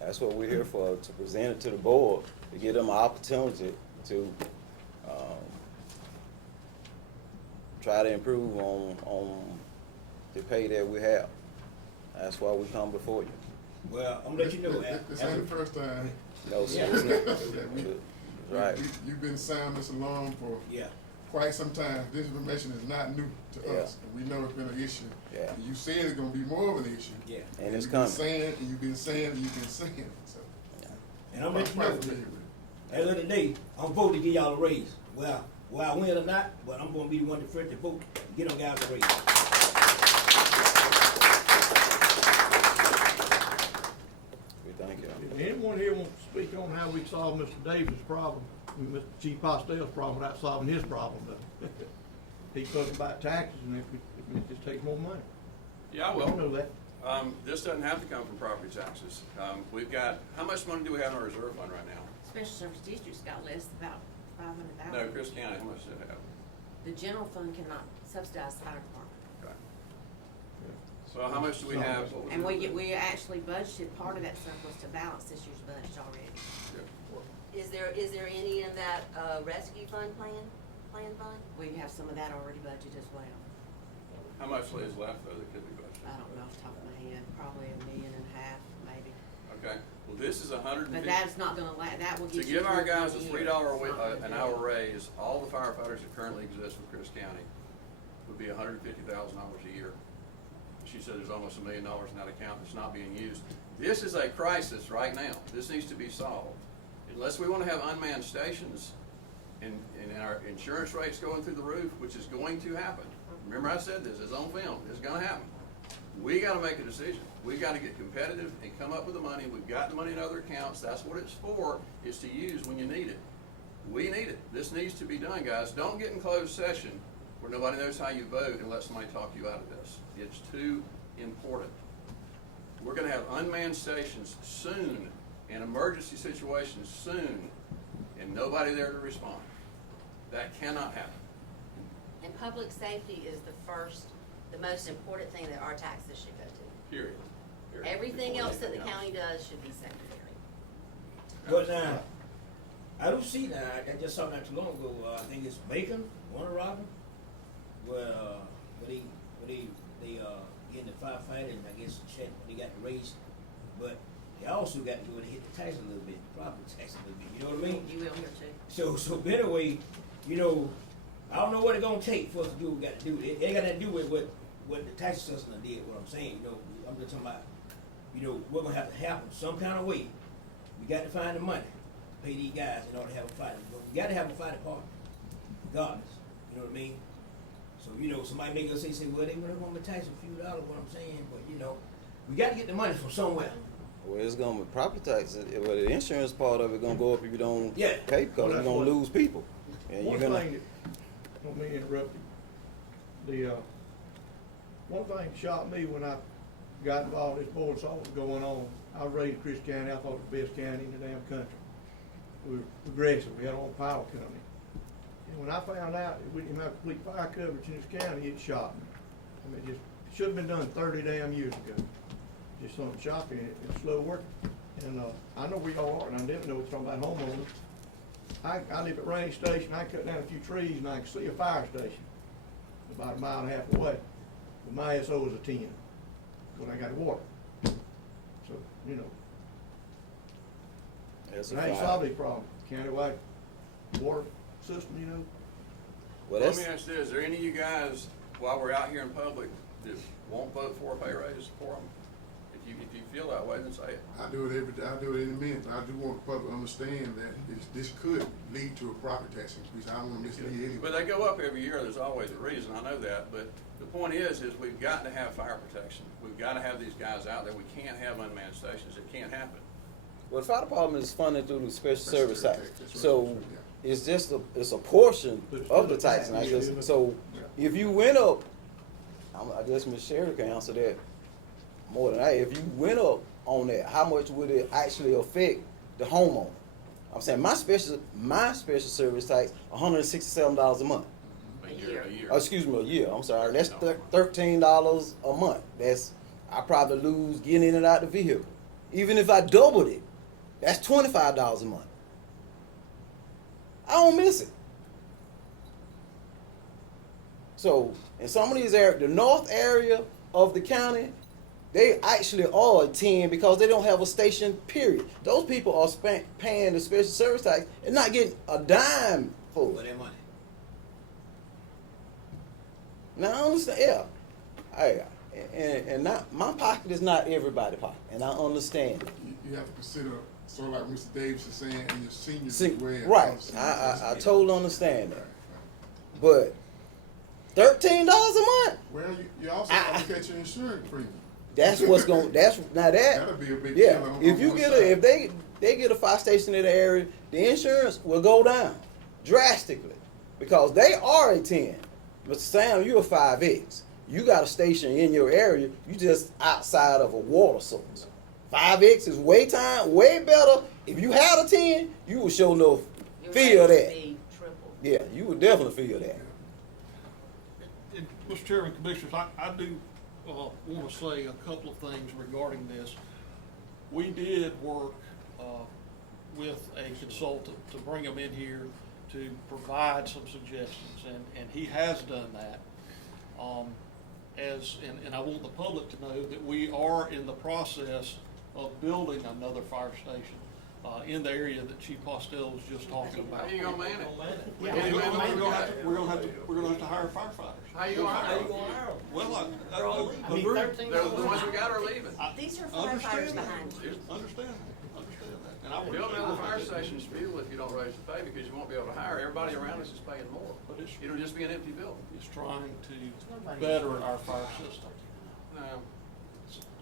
that's what we're here for, to present it to the board, to give them an opportunity to try to improve on the pay that we have. That's why we come before you. Well, I'm gonna let you know that. This ain't the first time. No, sir, it's not. Right. You've been sounding this along for Yeah. quite some time. This information is not new to Yeah. us. And we know it's been an issue. Yeah. And you said it's gonna be more of an issue. Yeah. And it's you've coming. been saying, and you've been saying, and you've been saying. So, And I'm gonna let you quite know, familiar with it. at the end of the day, I'm voting to give y'all a raise. Well, whether I win or not, but I'm gonna be the one to first to vote to get them guys a raise. We thank you. If anyone here wants to speak on how we solve Mr. Davis' problem, Mr. Chief Postel's problem without solving his problem, but he's talking about taxes and if it just takes more money. Yeah, I We all will. know that. This doesn't have to come from property taxes. We've got, how much money do we have in our reserve fund right now? Special Service District's got less, about $500,000. No, Chris County, how much does it have? The general fund cannot subsidize the fire department. Okay. So how much do we have? What was And it? we actually budgeted part of that surplus to balance this year's budget already. Yeah. Is there any in that, rescue fund plan fund? We have some of that already budgeted as well. How much is left though that could be budgeted? I don't know off the top of my head, probably $1.5 million, maybe. Okay, well, this is $150. But that's not gonna that will To get you. give our through guys a the $3 year. It's not an gonna hour do it. raise, all the firefighters that currently exist in Chris County would be $150,000 a year. She said there's almost $1 million in that account that's not being used. This is a crisis right now. This needs to be solved. Unless we want to have unmanned stations and our insurance rates going through the roof, which is going to happen. Remember I said this, it's on film, it's gonna happen. We gotta make a decision. We gotta get competitive and come up with the money. We've got the money in other accounts. That's what it's for, is to use when you need it. We need it. This needs to be done, guys. Don't get in closed session where nobody knows how you vote and let somebody talk you out of this. It's too important. We're gonna have unmanned stations soon, and emergency situations soon, and nobody there to respond. That cannot happen. And public safety is the most important thing that our taxes should go to. Period. Everything Before else that the anything else. county does should be secondary. But now, I don't see now, I just saw not too long ago, I think it's Bacon, Warner Robin, where they getting the firefighter, and I guess check when they got the raise, but they also got to go and hit the tax a little bit, property tax a little bit, you know what I mean? You will here too. So anyway, you know, I don't know what it's gonna take for us to do what we got to do. It ain't got nothing to do with what the tax assessor did, what I'm saying, you know, I'm just talking about, you know, we're gonna have to happen some kind of way. We got to find the money to pay these guys in order to have a fight. We got to have a fight department, regardless, you know what I mean? So, you know, somebody may go say, well, they're gonna tax a few dollars, what I'm saying, but you know, we got to get the money from somewhere. Well, it's gonna be property tax. Well, the insurance part of it gonna go up if you don't Yeah. pay, because Well, you're that's gonna what- lose people. And One you're gonna. thing that, don't mean to interrupt you, one thing that shocked me when I got involved in this board, saw what was going on. I was raised in Chris County, I thought it was the best county in the damn country. We were progressive, we had our own power company. And when I found out that we didn't have complete fire coverage in this county, it shocked me. I mean, it should have been done 30 damn years ago. Just something shocking, it's slow working. And, I know we all are, and I didn't know it's talking about homeowners. I live at Rainy Station, I cut down a few trees and I can see a fire station about 1.5 miles away. But my SO is a 10 when I got water. So, you know, That's a and I ain't fact. solved these problems. Countywide water system, you know. Well, Let that's, me ask this, is there any of you guys, while we're out here in public, that won't vote for a pay raise for them? If you feel that way, then say it. I do it every day, I do it in a minute. I do want the public to understand that this could lead to a property tax increase. I don't want to mislead anyone. But they go up every year, there's always a reason, I know that, but the point is we've got to have fire protection. We've got to have these guys out there. We can't have unmanned stations. It can't happen. well, the fire department is funded through the special service tax. That's right. So Yeah. it's just it's a portion But it's of the still a tax. And I tax, just, yeah. so Yeah. if you went up, I guess Ms. Sherry can answer that more than I. If you went up on that, how much would it actually affect the homeowner? I'm saying my special service tax, $167 a month. A year. Oh, excuse me, a year. I'm sorry. That's $13 a month. I probably lose getting in and out the vehicle. Even if I doubled it, that's $25 a month. I don't miss it. So in some of these areas, the north area of the county, they actually are 10 because they don't have a station, period. Those people are paying the special service tax and not getting a dime for For it. that money. Now I understand, yeah. And not my pocket is not everybody's pocket, and I understand it. You have to consider, sort of like Mr. Davis is saying, and your seniors See, as well. right, I totally understand that. But $13 a month, Well, you also have to catch your insurance premium. that's what's going, That'll be a big yeah. killer on If you one get side. if they get a fire station in the area, the insurance will go down drastically because they are a 10. Mr. Sam, you're a 5X. You got a station in your area. You just outside of a water source. 5X is way better. If you had a 10, you would sure enough Your feel rates would that. be triple. Yeah, you would definitely feel that. And, Mr. Chairman, Commissioners, I do want to say a couple of things regarding this. We did work with a consultant to bring them in here to provide some suggestions, and he has done that. And I want the public to know that we are in the process of building another fire station in the area that Chief Postel was just talking about. How you gonna man it? We're gonna have to hire firefighters. How you gonna hire them? Well, I I mean, agree. 13 The ones we got are leaving. These are Understand firefighters that. behind you. Understand that. And I would. Building another fire station is futile if you don't raise the pay, because you won't be able to hire. Everybody around us is paying more. But it's, It'll just be an empty building. it's trying to better our fire system. No,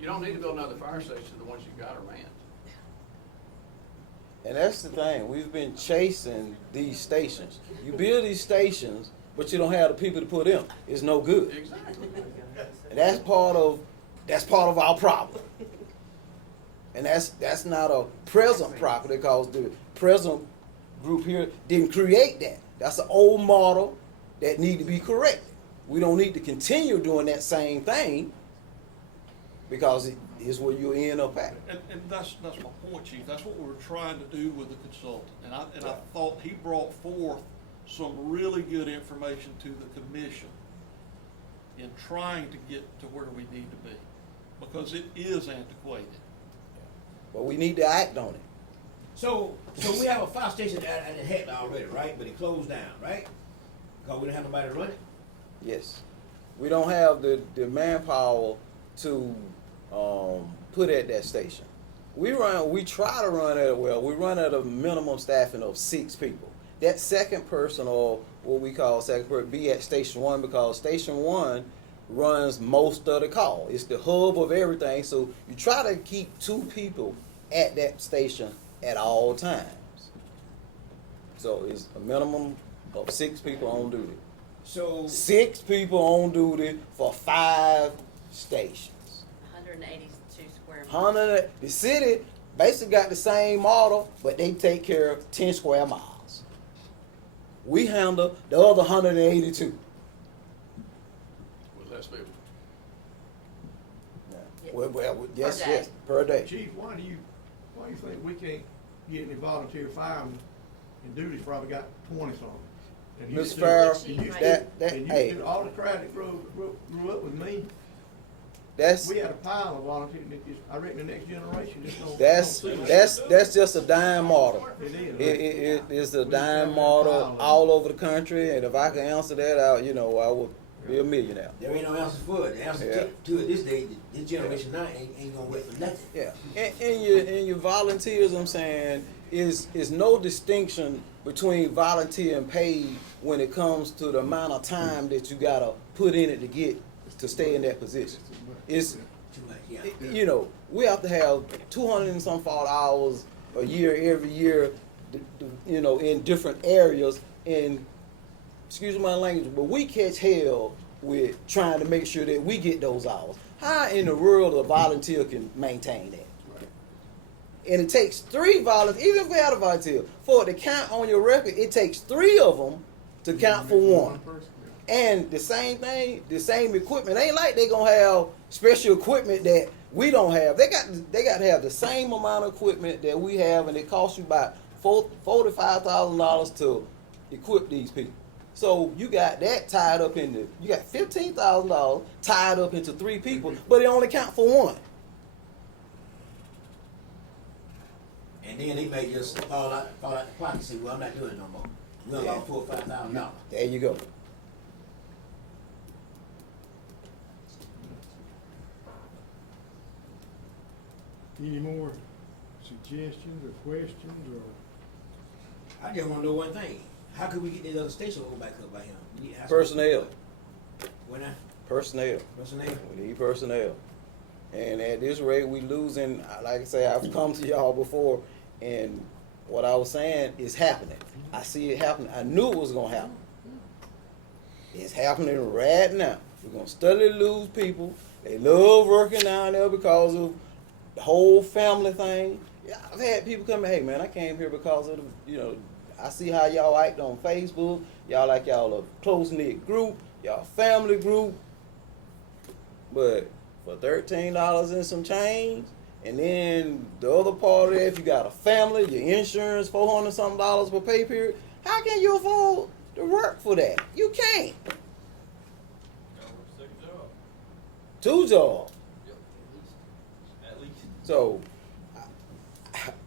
you don't need to build another fire station. The ones you got are manned. And that's the thing, we've been chasing these stations. You build these stations, but you don't have the people to put in. It's no good. Exactly. And that's part of our problem. And that's not a present problem, because the present group here didn't create that. That's an old model that need to be corrected. We don't need to continue doing that same thing, because it is where you end up at. And that's my point, Chief. That's what we were trying to do with the consultant. And I thought he brought forth some really good information to the commission in trying to get to where we need to be, because it is antiquated. But we need to act on it. So we have a fire station at the head already, right? But it closed down, right? Because we didn't have nobody to run it? Yes. We don't have the manpower to put at that station. We try to run at we run at a minimum staffing of 6 people. That second person, or what we call second person, be at station 1, because station 1 runs most of the call. It's the hub of everything. So you try to keep 2 people at that station at all times. So it's a minimum of 6 people on duty. So 6 people on duty for 5 stations. 182 square miles. 100. The city basically got the same model, but they take care of 10 square miles. We handle the other 182. With less people. Well, yes, Per day. yes, per day. Chief, why do you think we can't get any volunteer firemen, and Duty's probably got 20 something? And Ms. Houston- Farrell, and Houston- that and hey, Houston, all the crowd that grew up with me, that's we had a pile of volunteers. I reckon the next generation just don't. that's don't see that's just a dime model. It is. It is a We just dime have that model pile of all over the country, and if I can answer that, I would be a millionaire. there ain't no answer for it. The answer Yeah. to it this day, this generation now ain't gonna wait for nothing. Yeah, and your volunteers, I'm saying, is no distinction between volunteer and paid when it comes to the amount of time that you gotta put in it to stay in that position. It's Too much, yeah. we have to have 200 and some 40 hours a year every year, in different areas. And excuse my language, but we catch hell with trying to make sure that we get those hours. How in the world a volunteer can maintain that? And it takes 3 volunteers, even if we had a volunteer, for it to count on your record, it takes 3 of them to count for 1. And the same thing, the same equipment. Ain't like they gonna have special equipment that we don't have. They got to have the same amount of equipment that we have, and it costs you about $45,000 to equip these people. So you got that tied up you got $15,000 tied up into 3 people, but it only count for 1. And then they may just fall out the pocket and say, well, I'm not doing it no more. We done lost $4,000 or $5,000. There you go. Any more suggestions or questions or? I just wanna know one thing. How could we get this other station opened back up by him? We need to have Personnel. When I, Personnel. personnel? We need personnel. And at this rate, we losing, like I say, I've come to y'all before, and what I was saying is happening. I see it happening. I knew it was going to happen. It's happening right now. We're going to steadily lose people. They love working down there because of the whole family thing. Yeah, I've had people come, hey, man, I came here because of I see how y'all act on Facebook. Y'all like y'all a close-knit group, y'all family group. But for $13 and some change, And then the other part of it, if you got a family, your insurance, $400 something per pay period, how can you afford to work for that? You can't. Two jobs. At least. So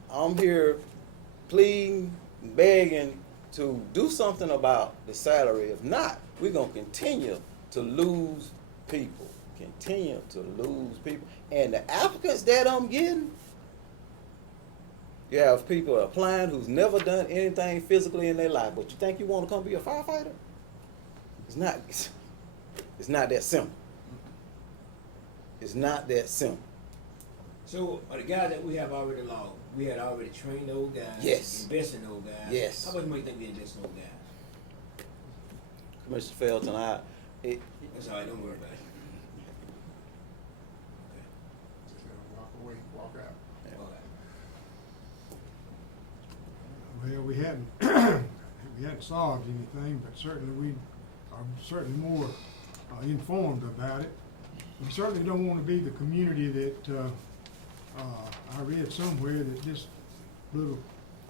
I'm here pleading, begging to do something about the salary. If not, we're going to continue to lose people. Continue to lose people. And the applicants that I'm getting, you have people applying who's never done anything physically in their life, but you think you want to come be a firefighter? It's not that simple. It's not that simple. So, the guys that we have already logged, we had already trained those guys. Yes. Invested in those guys. Yes. How much money you think we invest in those guys? Commissioner Felton, That's all right, don't worry about it. Just let them walk away, walk out. Okay. Well, we hadn't solved anything, but certainly we are certainly more informed about it. We certainly don't want to be the community that I read somewhere that this little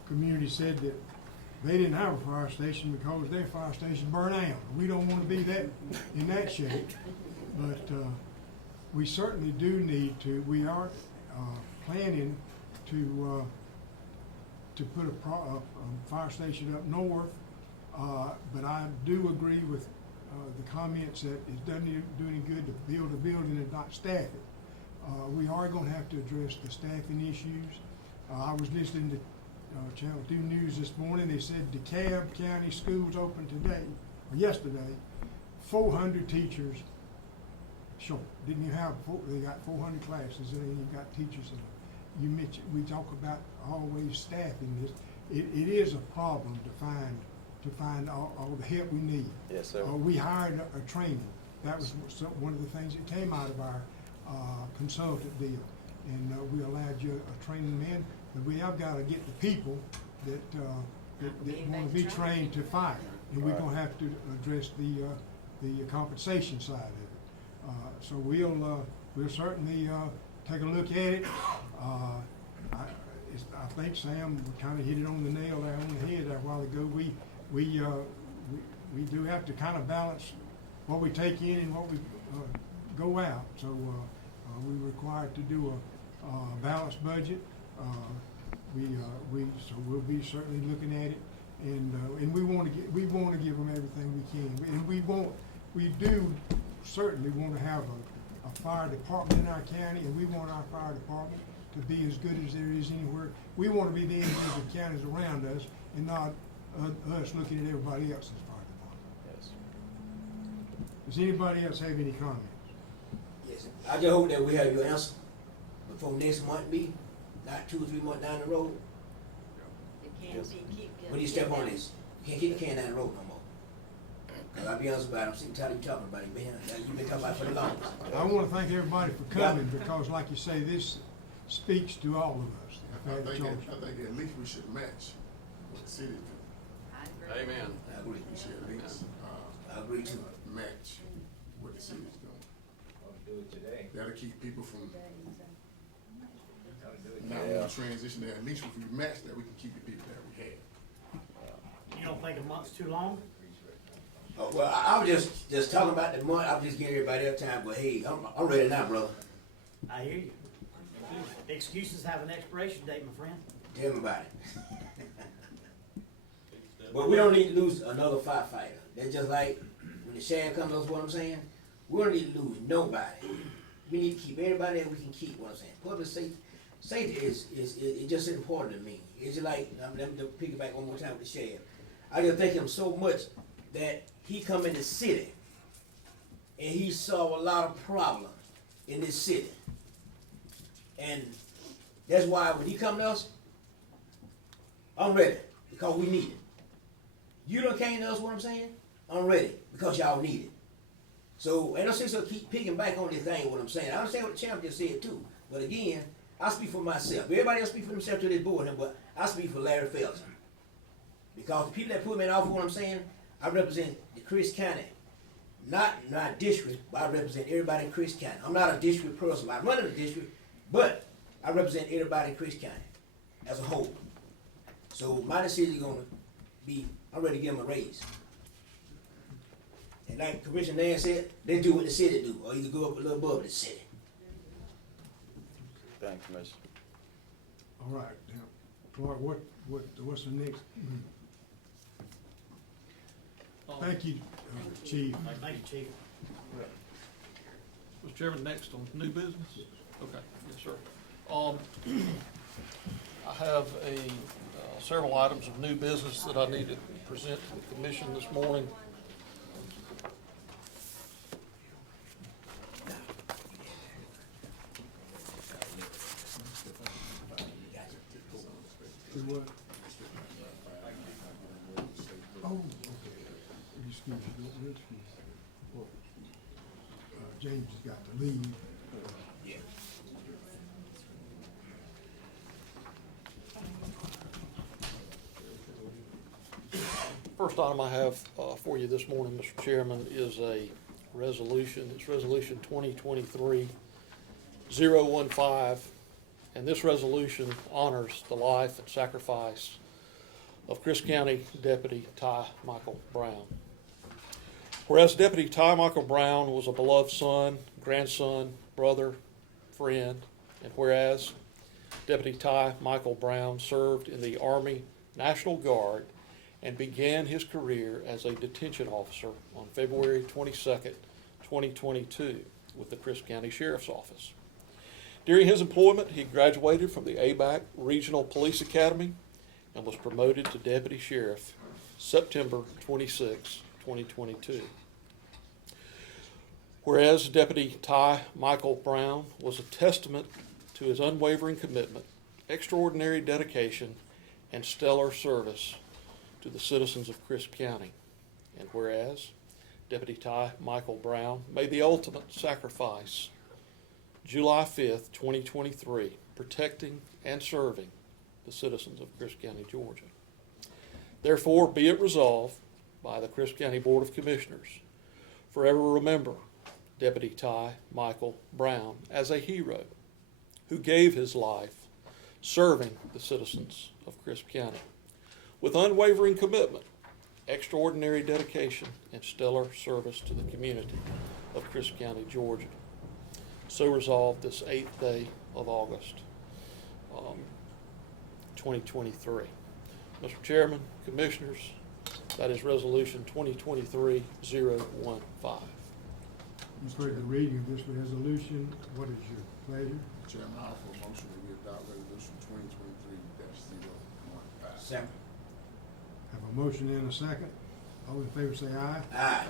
community said that they didn't have a fire station because their fire station burned out. We don't want to be that in that shape, but we certainly do need to. We are planning to put a fire station up north, but I do agree with the comments that it doesn't do any good to build a building and not staff it. We are going to have to address the staffing issues. I was listening to Channel 2 News this morning. They said DeKalb County Schools opened today, or yesterday, 400 teachers short. Didn't you have, they got 400 classes and then you got teachers. And you mentioned, we talk about always staffing this. It is a problem to find all the help we need. yes, sir. We hired a trainer. That was one of the things that came out of our consultant deal. And we allowed you a training man, but we have got to get the people that want to be trained to fire. And we're going to have to address the compensation side of it. So we'll certainly take a look at it. I think Sam kind of hit it on the nail there on the head a while ago. We do have to kind of balance what we take in and what we go out. So we're required to do a balanced budget. So we'll be certainly looking at it, and we want to give them everything we can, and we do certainly want to have a fire department in our county, and we want our fire department to be as good as there is anywhere. We want to be the individual counties around us, and not us looking at everybody else's fire department. Yes. Does anybody else have any comments? Yes. I just hope that we have your answer before next month be, not 2 or 3 months down the road. Yes. What do you step on this? You can't keep the can down the road no more. Cause I'll be honest about it, I'm sick and tired of you talking about it, man. You've been talking about it for the longest. I want to thank everybody for coming, because like you say, this speaks to all of us. I think at least we should match what the city do. Amen. I agree. We should at least, I agree too. match what the city's doing. Do it today. That'll keep people from Yeah. not wanting to transition there. At least if we match that, we can keep the people that we had. You don't think a month's too long? Well, I was just talking about the month. I was just giving everybody else time, but hey, I'm ready now, brother. I hear you. Excuses have an expiration date, my friend. Tell me about it. But we don't need to lose another firefighter. That's just like when the sheriff comes, that's what I'm saying. We don't need to lose nobody. We need to keep everybody that we can keep, what I'm saying. Public safety is just important to me. It's just like, let me piggyback one more time with the sheriff. I just thank him so much that he come in the city and he saw a lot of problems in this city. And that's why when he come to us, I'm ready, because we need it. You done came to us, what I'm saying? I'm ready, because y'all need it. So, and I say so keep picking back on this thing, what I'm saying. I understand what the champ just said too, but again, I speak for myself. Everybody else speak for themselves to this board, but I speak for Larry Felton. Because the people that put me in office, what I'm saying, I represent the Chris County. Not district, but I represent everybody in Chris County. I'm not a district person. I run in a district, but I represent everybody in Chris County as a whole. So my decision is gonna be, I'm ready to give them a raise. And like Commissioner Nan said, they do what the city do, or either go up a little above the city. Thank you, Commissioner. All right, now, Clark, what's the next? Thank you, Chief. Thank you, Chief. Mr. Chairman, next on new business? Okay, yes, sir. I have several items of new business that I need to present to the commission this morning. Do what? Oh, okay. Excuse me, excuse me. Well, James has got to leave. First item I have for you this morning, Mr. Chairman, is a resolution. It's Resolution 2023-015, and this resolution honors the life and sacrifice of Chris County Deputy Tyee Michael Browne. Whereas Deputy Tyee Michael Browne was a beloved son, grandson, brother, friend, and whereas Deputy Tyee Michael Browne served in the Army National Guard and began his career as a detention officer on February 22nd, 2022 with the Chris County Sheriff's Office. During his employment, he graduated from the ABAC Regional Police Academy and was promoted to Deputy Sheriff September 26, 2022. Whereas Deputy Tyee Michael Browne was a testament to his unwavering commitment, extraordinary dedication, and stellar service to the citizens of Chris County. And whereas Deputy Tyee Michael Browne made the ultimate sacrifice July 5th, 2023, protecting and serving the citizens of Chris County, Georgia. Therefore, be it resolved by the Chris County Board of Commissioners, forever remember Deputy Tyee Michael Browne as a hero who gave his life serving the citizens of Chris County with unwavering commitment, extraordinary dedication, and stellar service to the community of Chris County, Georgia. So resolved this 8th day of August, 2023. Mr. Chairman, Commissioners, that is Resolution 2023-015. You've heard the reading of this resolution. What is your pleasure? Chairman, I offer a motion that we adopt resolution 2023-015. Second. Have a motion and a second. All in favor say aye. Aye.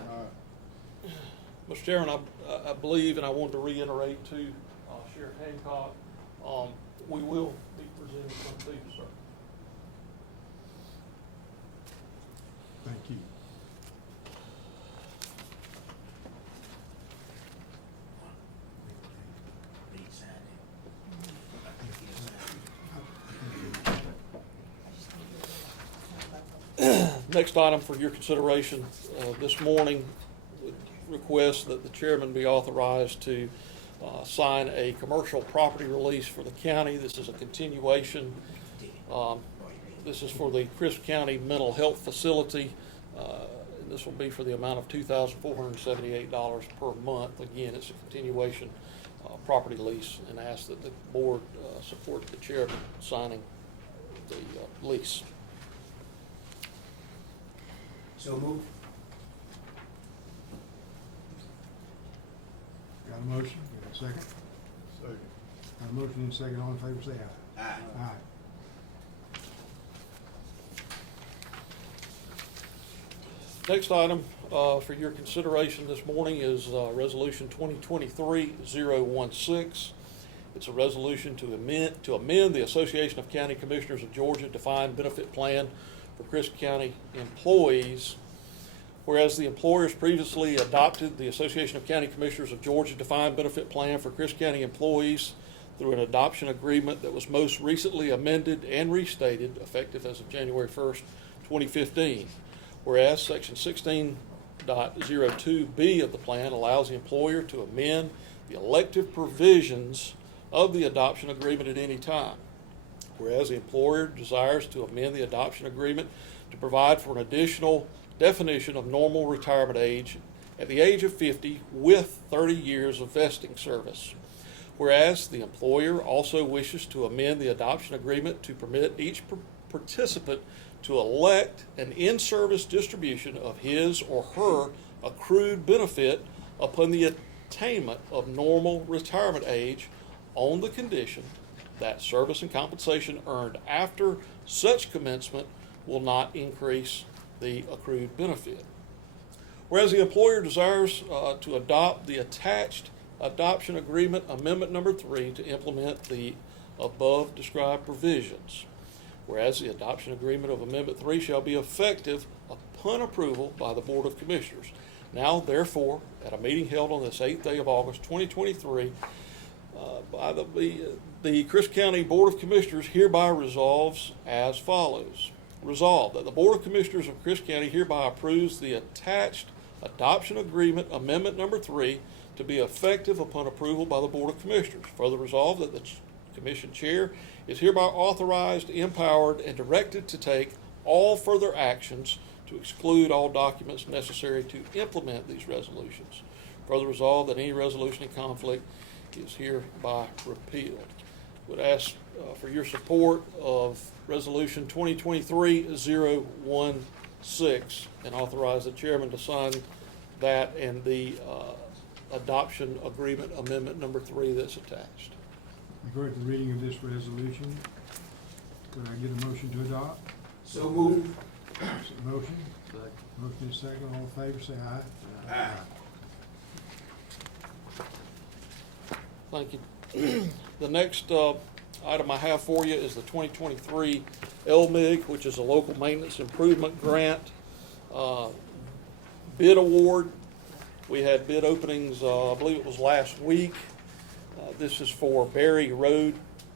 Mr. Chairman, I believe, and I want to reiterate to Sheriff Hancock, we will be presenting some to you, sir. Thank you. Next item for your consideration this morning would request that the chairman be authorized to sign a commercial property release for the county. This is a continuation. This is for the Chris County Mental Health Facility. This will be for the amount of $2,478 per month. Again, it's a continuation property lease, and ask that the board support the chairman signing the lease. So move. Got a motion? Got a second? Second. Got a motion and a second. All in favor say aye. Aye. Aye. Next item for your consideration this morning is Resolution 2023-016. It's a resolution to amend the Association of County Commissioners of Georgia defined benefit plan for Chris County employees. Whereas the employers previously adopted the Association of County Commissioners of Georgia defined benefit plan for Chris County employees through an adoption agreement that was most recently amended and restated, effective as of January 1st, 2015. Whereas Section 16.02B of the plan allows the employer to amend the elective provisions of the adoption agreement at any time. Whereas the employer desires to amend the adoption agreement to provide for an additional definition of normal retirement age at the age of 50 with 30 years of vesting service. Whereas the employer also wishes to amend the adoption agreement to permit each participant to elect an in-service distribution of his or her accrued benefit upon the attainment of normal retirement age on the condition that service and compensation earned after such commencement will not increase the accrued benefit. Whereas the employer desires to adopt the attached adoption agreement amendment number 3 to implement the above described provisions. Whereas the adoption agreement of amendment 3 shall be effective upon approval by the Board of Commissioners. Now, therefore, at a meeting held on this 8th day of August 2023, by the Christian County Board of Commissioners hereby resolves as follows. Resolved that the Board of Commissioners of Christian County hereby approves the attached adoption agreement amendment number 3 to be effective upon approval by the Board of Commissioners. Further resolved that the Commission Chair is hereby authorized, empowered, and directed to take all further actions to exclude all documents necessary to implement these resolutions. Further resolved that any resolution in conflict is hereby repealed. Would ask for your support of Resolution 2023-016 and authorize the chairman to sign that and the adoption agreement amendment number 3 that's attached. You've heard the reading of this resolution. Could I get a motion to adopt? So moved. Motion? Motion is second. All in favor, say aye. Aye. Thank you. The next item I have for you is the 2023 LMIG, which is a local maintenance improvement grant bid award. We had bid openings, I believe it was last week. This is for Berry Road,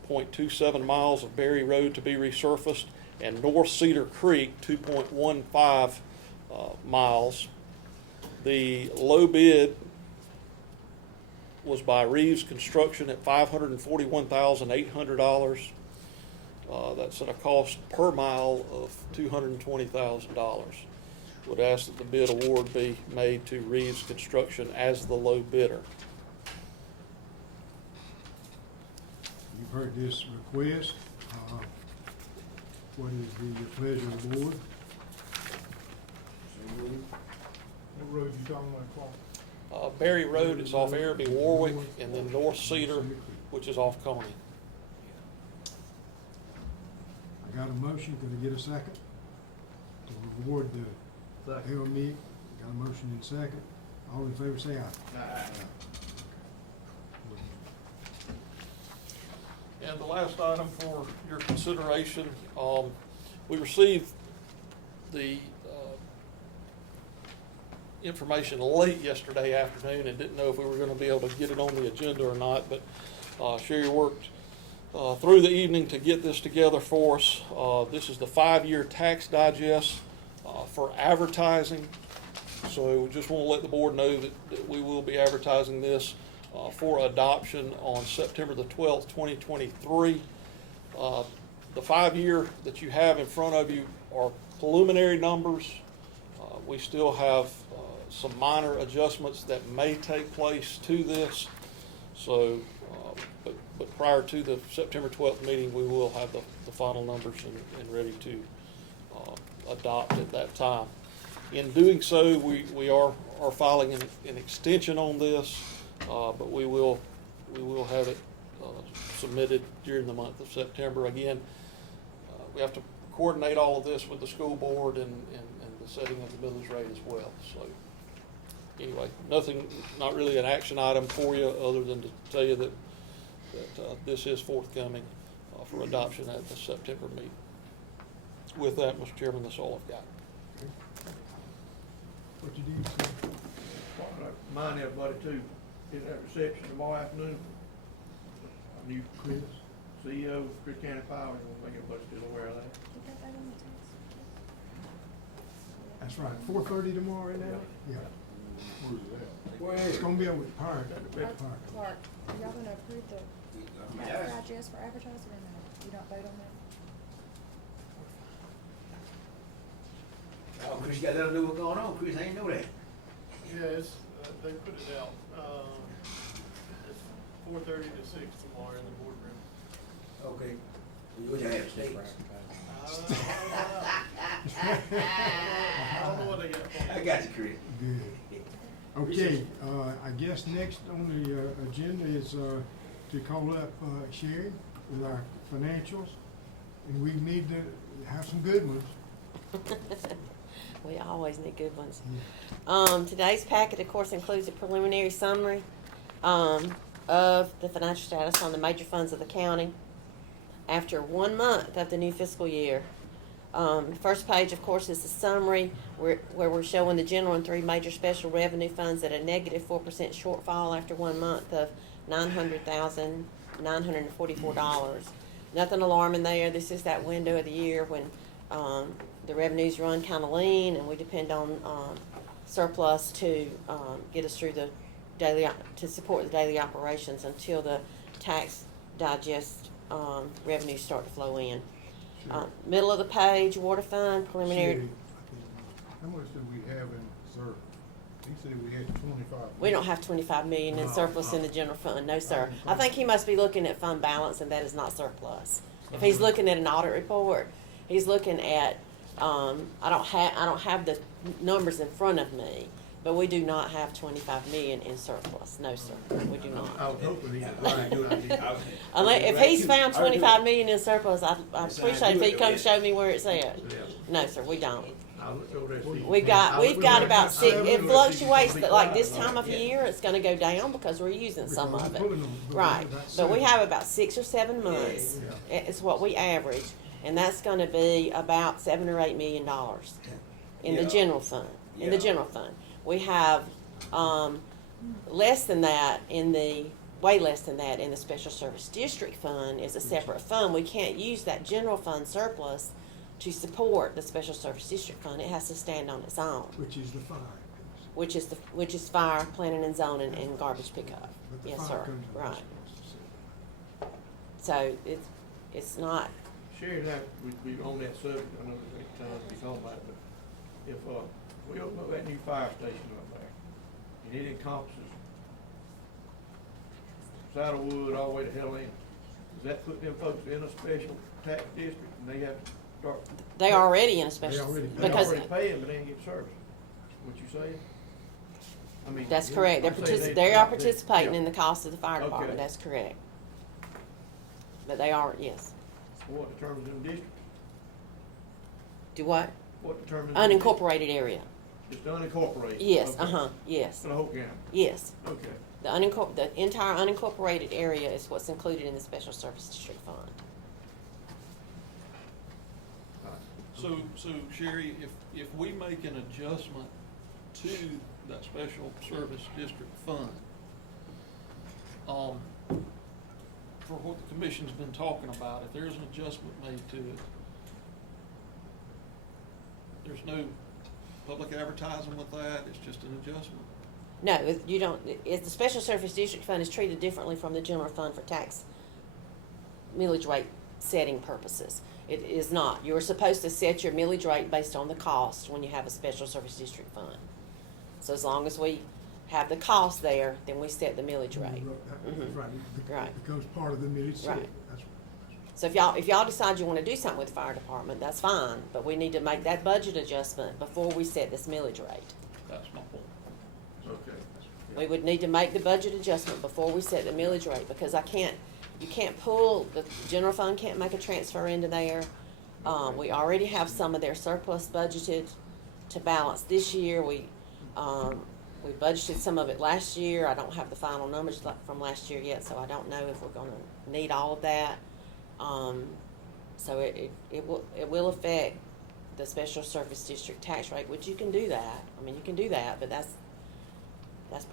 0.27 miles of Berry Road to be resurfaced, and North Cedar Creek, 2.15 miles. The low bid was by Reeves Construction at $541,800. That's at a cost per mile of $220,000. Would ask that the bid award be made to Reeves Construction as the low bidder. You've heard this request. What is the pleasure of the board? What road you talking about, Clark? Berry Road is off Araby Warwick, and then North Cedar, which is off Coney. I got a motion. Could I get a second? To award the LMIG. Got a motion and second. All in favor say aye. Aye. And the last item for your consideration, we received the information late yesterday afternoon and didn't know if we were going to be able to get it on the agenda or not, but Sherry worked through the evening to get this together for us. This is the 5-year tax digest for advertising. So just want to let the board know that we will be advertising this for adoption on September the 12th, 2023. The 5-year that you have in front of you are preliminary numbers. We still have some minor adjustments that may take place to this. So, but prior to the September 12th meeting, we will have the final numbers and ready to adopt at that time. In doing so, we are filing an extension on this, but we will have it submitted during the month of September. Again, we have to coordinate all of this with the school board and the setting of the millage rate as well. So anyway, not really an action item for you other than to tell you that this is forthcoming for adoption at the September meeting. With that, Mr. Chairman, that's all I've got. What you do, sir? Remind everybody too, in that reception tomorrow afternoon, our new Chris? CEO of Chris County Power, I want to make everybody still aware of that. That's right. 4:30 tomorrow, isn't it? Yeah. It's gonna be over at Park. At the Park. Clark, are y'all gonna approve the Digest for advertising, and you don't vote on that? Oh, Chris, you gotta let them know what's going on, Chris, I ain't know that. Yeah, it's, they put it out, it's 4:30 to 6 tomorrow in the boardroom. Okay. What you have, steaks? I don't know what they got. I got you, Chris. Good. Okay, I guess next on the agenda is to call up Sherry with our financials, and we need to have some good ones. We always need good ones. Yeah. Today's packet, of course, includes a preliminary summary of the financial status on the major funds of the county after 1 month of the new fiscal year. The first page, of course, is the summary where we're showing the general and 3 major special revenue funds at a negative 4% shortfall after 1 month of $900,944. Nothing alarming there. This is that window of the year when the revenues run kind of lean, and we depend on surplus to get us through the to support the daily operations until the tax digest revenues start to flow in. Sure. Middle of the page, water fund, preliminary. Sherry, how much did we have in surplus? He said we had 25. We don't have 25 million in surplus in the general fund, no sir. I think he must be looking at fund balance, and that is not surplus. If he's looking at an audit report, he's looking at, I don't have the numbers in front of me, but we do not have 25 million in surplus, no sir, we do I not. was hoping he was right. Unless, if he's found 25 million in surplus, I'd appreciate if he'd come show me where it's at. No sir, we don't. I'll look over there. We've got about 6, it fluctuates, but like this time of year, it's gonna go down because we're using some of it. Right, but we have about 6 or 7 months, it's what we average, and that's gonna be about $7 or $8 million in the general fund, in the general fund. We have, less than that way less than that in the special service district fund is a separate fund. We can't use that general fund surplus to support the special service district fund. It has to stand on its own. Which is the fire. Which is fire, planning and zoning, and garbage pickup. But the Yes, fire sir. comes in Right. surplus. So it's not. Sherry and I, we on that subject, I know there's 8 times we talk about it, but if, we open up that new fire station up there, and it encompasses Saddlewood all the way to Helen, does that put them folks in a special tax district, and they have to start? They are already in a special, already- They because already paying, but they ain't getting service. What you saying? I mean. that's correct. I'm saying They are participating yeah. in the cost of the fire Okay. department. That's correct. But they are, yes. What determines them districts? Do what? What determines? them districts? Unincorporated area. Just unincorporated? Yes, Okay. yes, For the whole county? yes. Okay. The entire unincorporated area is what's included in the special service district fund. So Sherry, if we make an adjustment to that special service district fund, for what the commission's been talking about, if there's an adjustment made to it, there's no public advertising with that, it's just an adjustment? No, you don't, the special service district fund is treated differently from the general fund for tax millage rate setting purposes. It is not. You're supposed to set your millage rate based on the cost when you have a special service district fund. So as long as we have the cost there, then we set the millage rate. Mhm. Right. Right. It becomes part of the millage. Right. That's So if y'all decide you wanna do something with the fire department, that's fine, but we need to make that budget adjustment before we set this millage rate. That's my point. Okay. We would need to make the budget adjustment before we set the millage rate, because you can't pull, the general fund can't make a transfer into there. We already have some of their surplus budgeted to balance this year. We budgeted some of it last year. I don't have the final numbers from last year yet, so I don't know if we're gonna need all of that. So it will affect the special service district tax rate, which you can do that. I mean, you can do that, but that's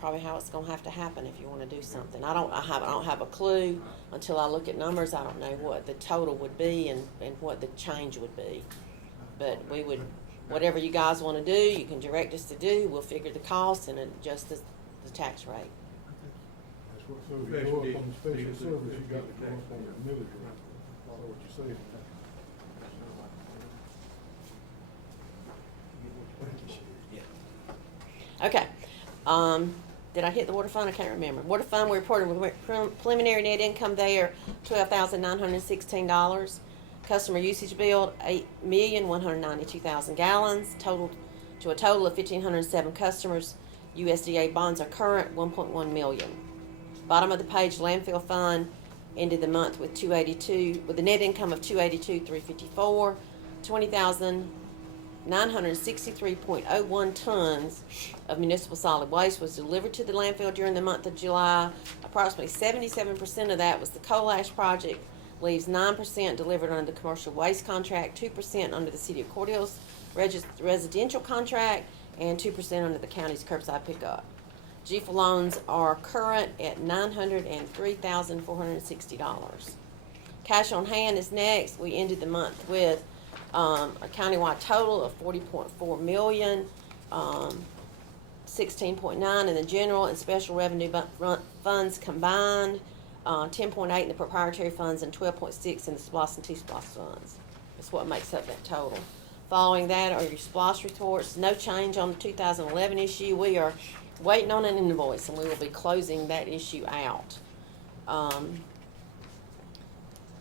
probably how it's gonna have to happen if you wanna do something. I don't have a clue until I look at numbers. I don't know what the total would be and what the change would be. But we would, whatever you guys wanna do, you can direct us to do. We'll figure the cost and adjust the tax rate. So if you Special go up deal. on the special Deal. service, you got to go Deal. up on the millage rate. Follow what you're saying. Thank you, Sheriff. Okay. Did I hit the water fund? I can't remember. Water fund, we reported with preliminary net income there, $12,916. Customer usage bill, 8,192,000 gallons, total to a total of 1,507 customers. USDA bonds are current, 1.1 million. Bottom of the page, landfill fund ended the month with 282, with a net income of 282,354, 20,963.01 tons of municipal solid waste was delivered to the landfill during the month of July. Approximately 77% of that was the coal ash project, leaves 9% delivered under the commercial waste contract, 2% under the City of Cordele's residential contract, and 2% under the county's curbside pickup. GFA loans are current at $903,460. Cash on hand is next. We ended the month with a countywide total of $40.4 million, 16.9 in the general and special revenue funds combined, 10.8 in the proprietary funds, and 12.6 in the SPLOS and T-SPLOS funds. That's what makes up that total. Following that are your SPLOS reports. No change on the 2011 issue. We are waiting on an invoice, and we will be closing that issue out.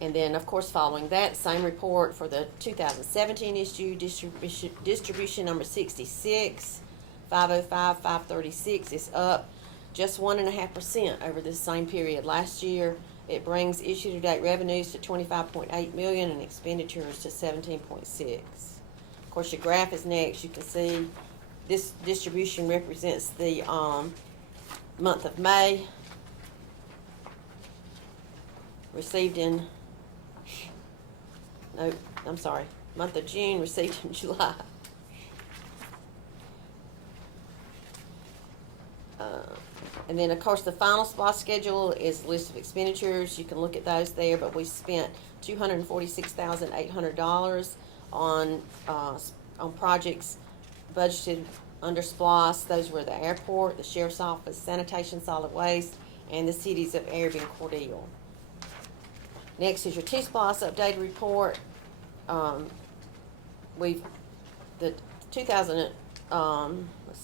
And then, of course, following that, same report for the 2017 issue, distribution number 66, 505, 536 is up just 1.5% over the same period last year. It brings issue-to-date revenues to $25.8 million and expenditures to $17.6. Of course, your graph is next. You can see this distribution represents the month of May, received in, no, I'm sorry, month of June, received in July. And then, of course, the final SPLOS schedule is a list of expenditures. You can look at those there, but we spent $246,800 on projects budgeted under SPLOS. Those were the airport, the sheriff's office, sanitation, solid waste, and the cities of Airby and Cordele. Next is your T-SPLOS updated report. Let's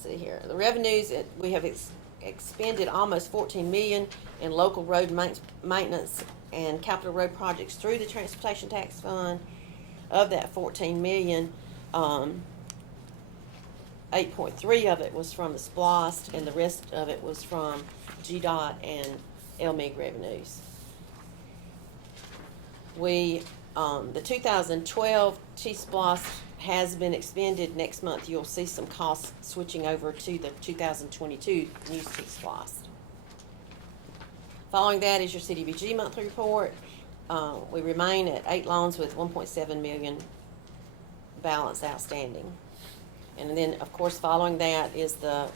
see here. The revenues, we have expended almost $14 million in local road maintenance and capital road projects through the Transportation Tax Fund. Of that $14 million, 8.3 of it was from the SPLOS, and the rest of it was from GDOT and LMIG revenues. The 2012 T-SPLOS has been expended. Next month you'll see some costs switching over to the 2022 new T-SPLOS. Following that is your CDBG monthly report. We remain at 8 loans with $1.7 million balance outstanding. And then, of course, following that is the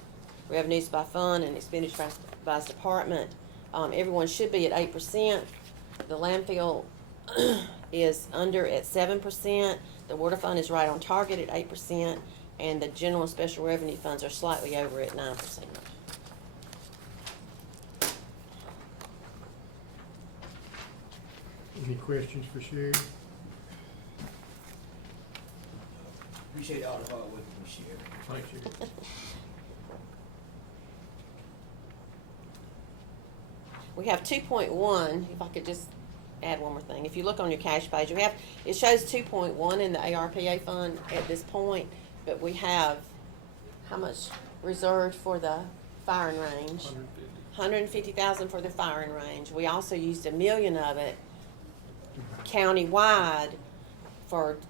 revenues by fund and expenditure by department. Everyone should be at 8%. The landfill is under at 7%. The water fund is right on target at 8%. And the general and special revenue funds are slightly over at 9%. Any questions for Sherry? Appreciate all the hard work you share. Thank you. We have 2.1, if I could just add one more thing. If you look on your cash page, it shows 2.1 in the ARPA fund at this point, but we have how much reserved for the firing range? 150,000 for the firing range. We also used $1 million of it countywide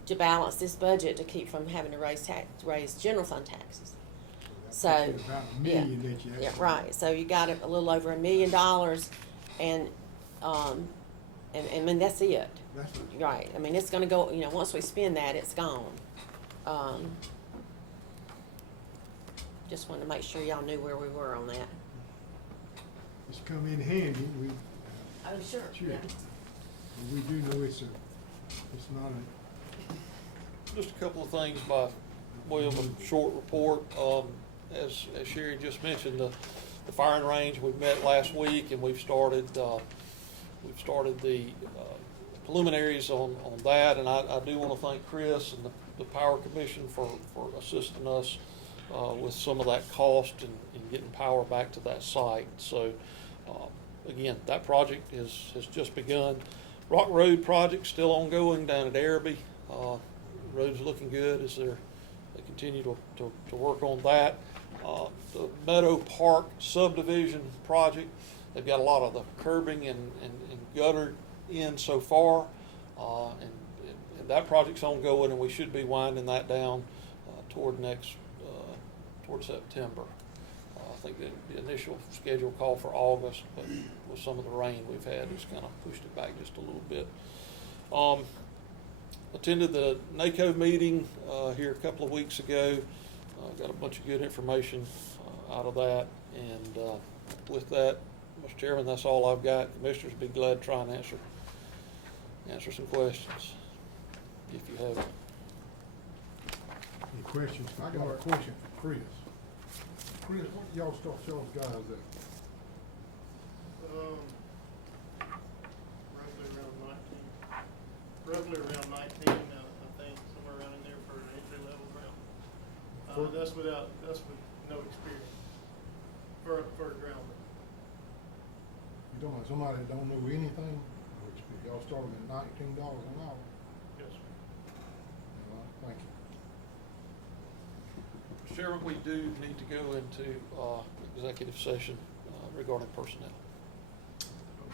to balance this budget to keep from having to raise general fund taxes. So, about $1 million that you yeah, have. right. So you got a little over $1 million, and I mean that's it. That's Right. I mean it's going to go. Once we spend that, it's gone. Just wanted to make sure y'all knew where we were on that. It's come in handy. Oh, sure. Sure. Yeah. We do know it's not Just a couple of things by way of a short report. As Sherry just mentioned, the the firing range. We met last week, and we've started the preliminaries on that. And I do want to thank Chris and the Power Commission for assisting us with some of that cost and getting power back to that site. So again, that project has just begun. Rock Road project still ongoing down at Araby. Road's looking good as they continue to work on that. The Meadow Park subdivision project, they've got a lot of the curbing and gutter in so far, and that project's ongoing, and we should be winding that down toward September. I think the initial schedule called for August, but with some of the rain we've had, it's kind of pushed it back just a little bit. Attended the NACO meeting here a couple of weeks ago. Got a bunch of good information out of that. And with that, Mr. Chairman, that's all I've got. Commissioners would be glad to try and answer some questions if you have them. Any questions? I got a question for Chris. Chris, what y'all start y'all's guys at? Roughly around 19, I think, somewhere around in there for an entry level ground. That's with no experience for a groundman. You talking about somebody that don't know anything? Y'all start them at $19 an hour? Yes, sir. All right, thank you. Mr. Chairman, we do need to go into executive session regarding personnel.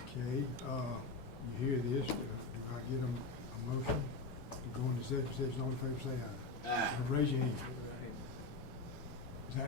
Okay, you hear this, do I get a motion to go into executive session? All in favor say aye. Aye. Raise your hand.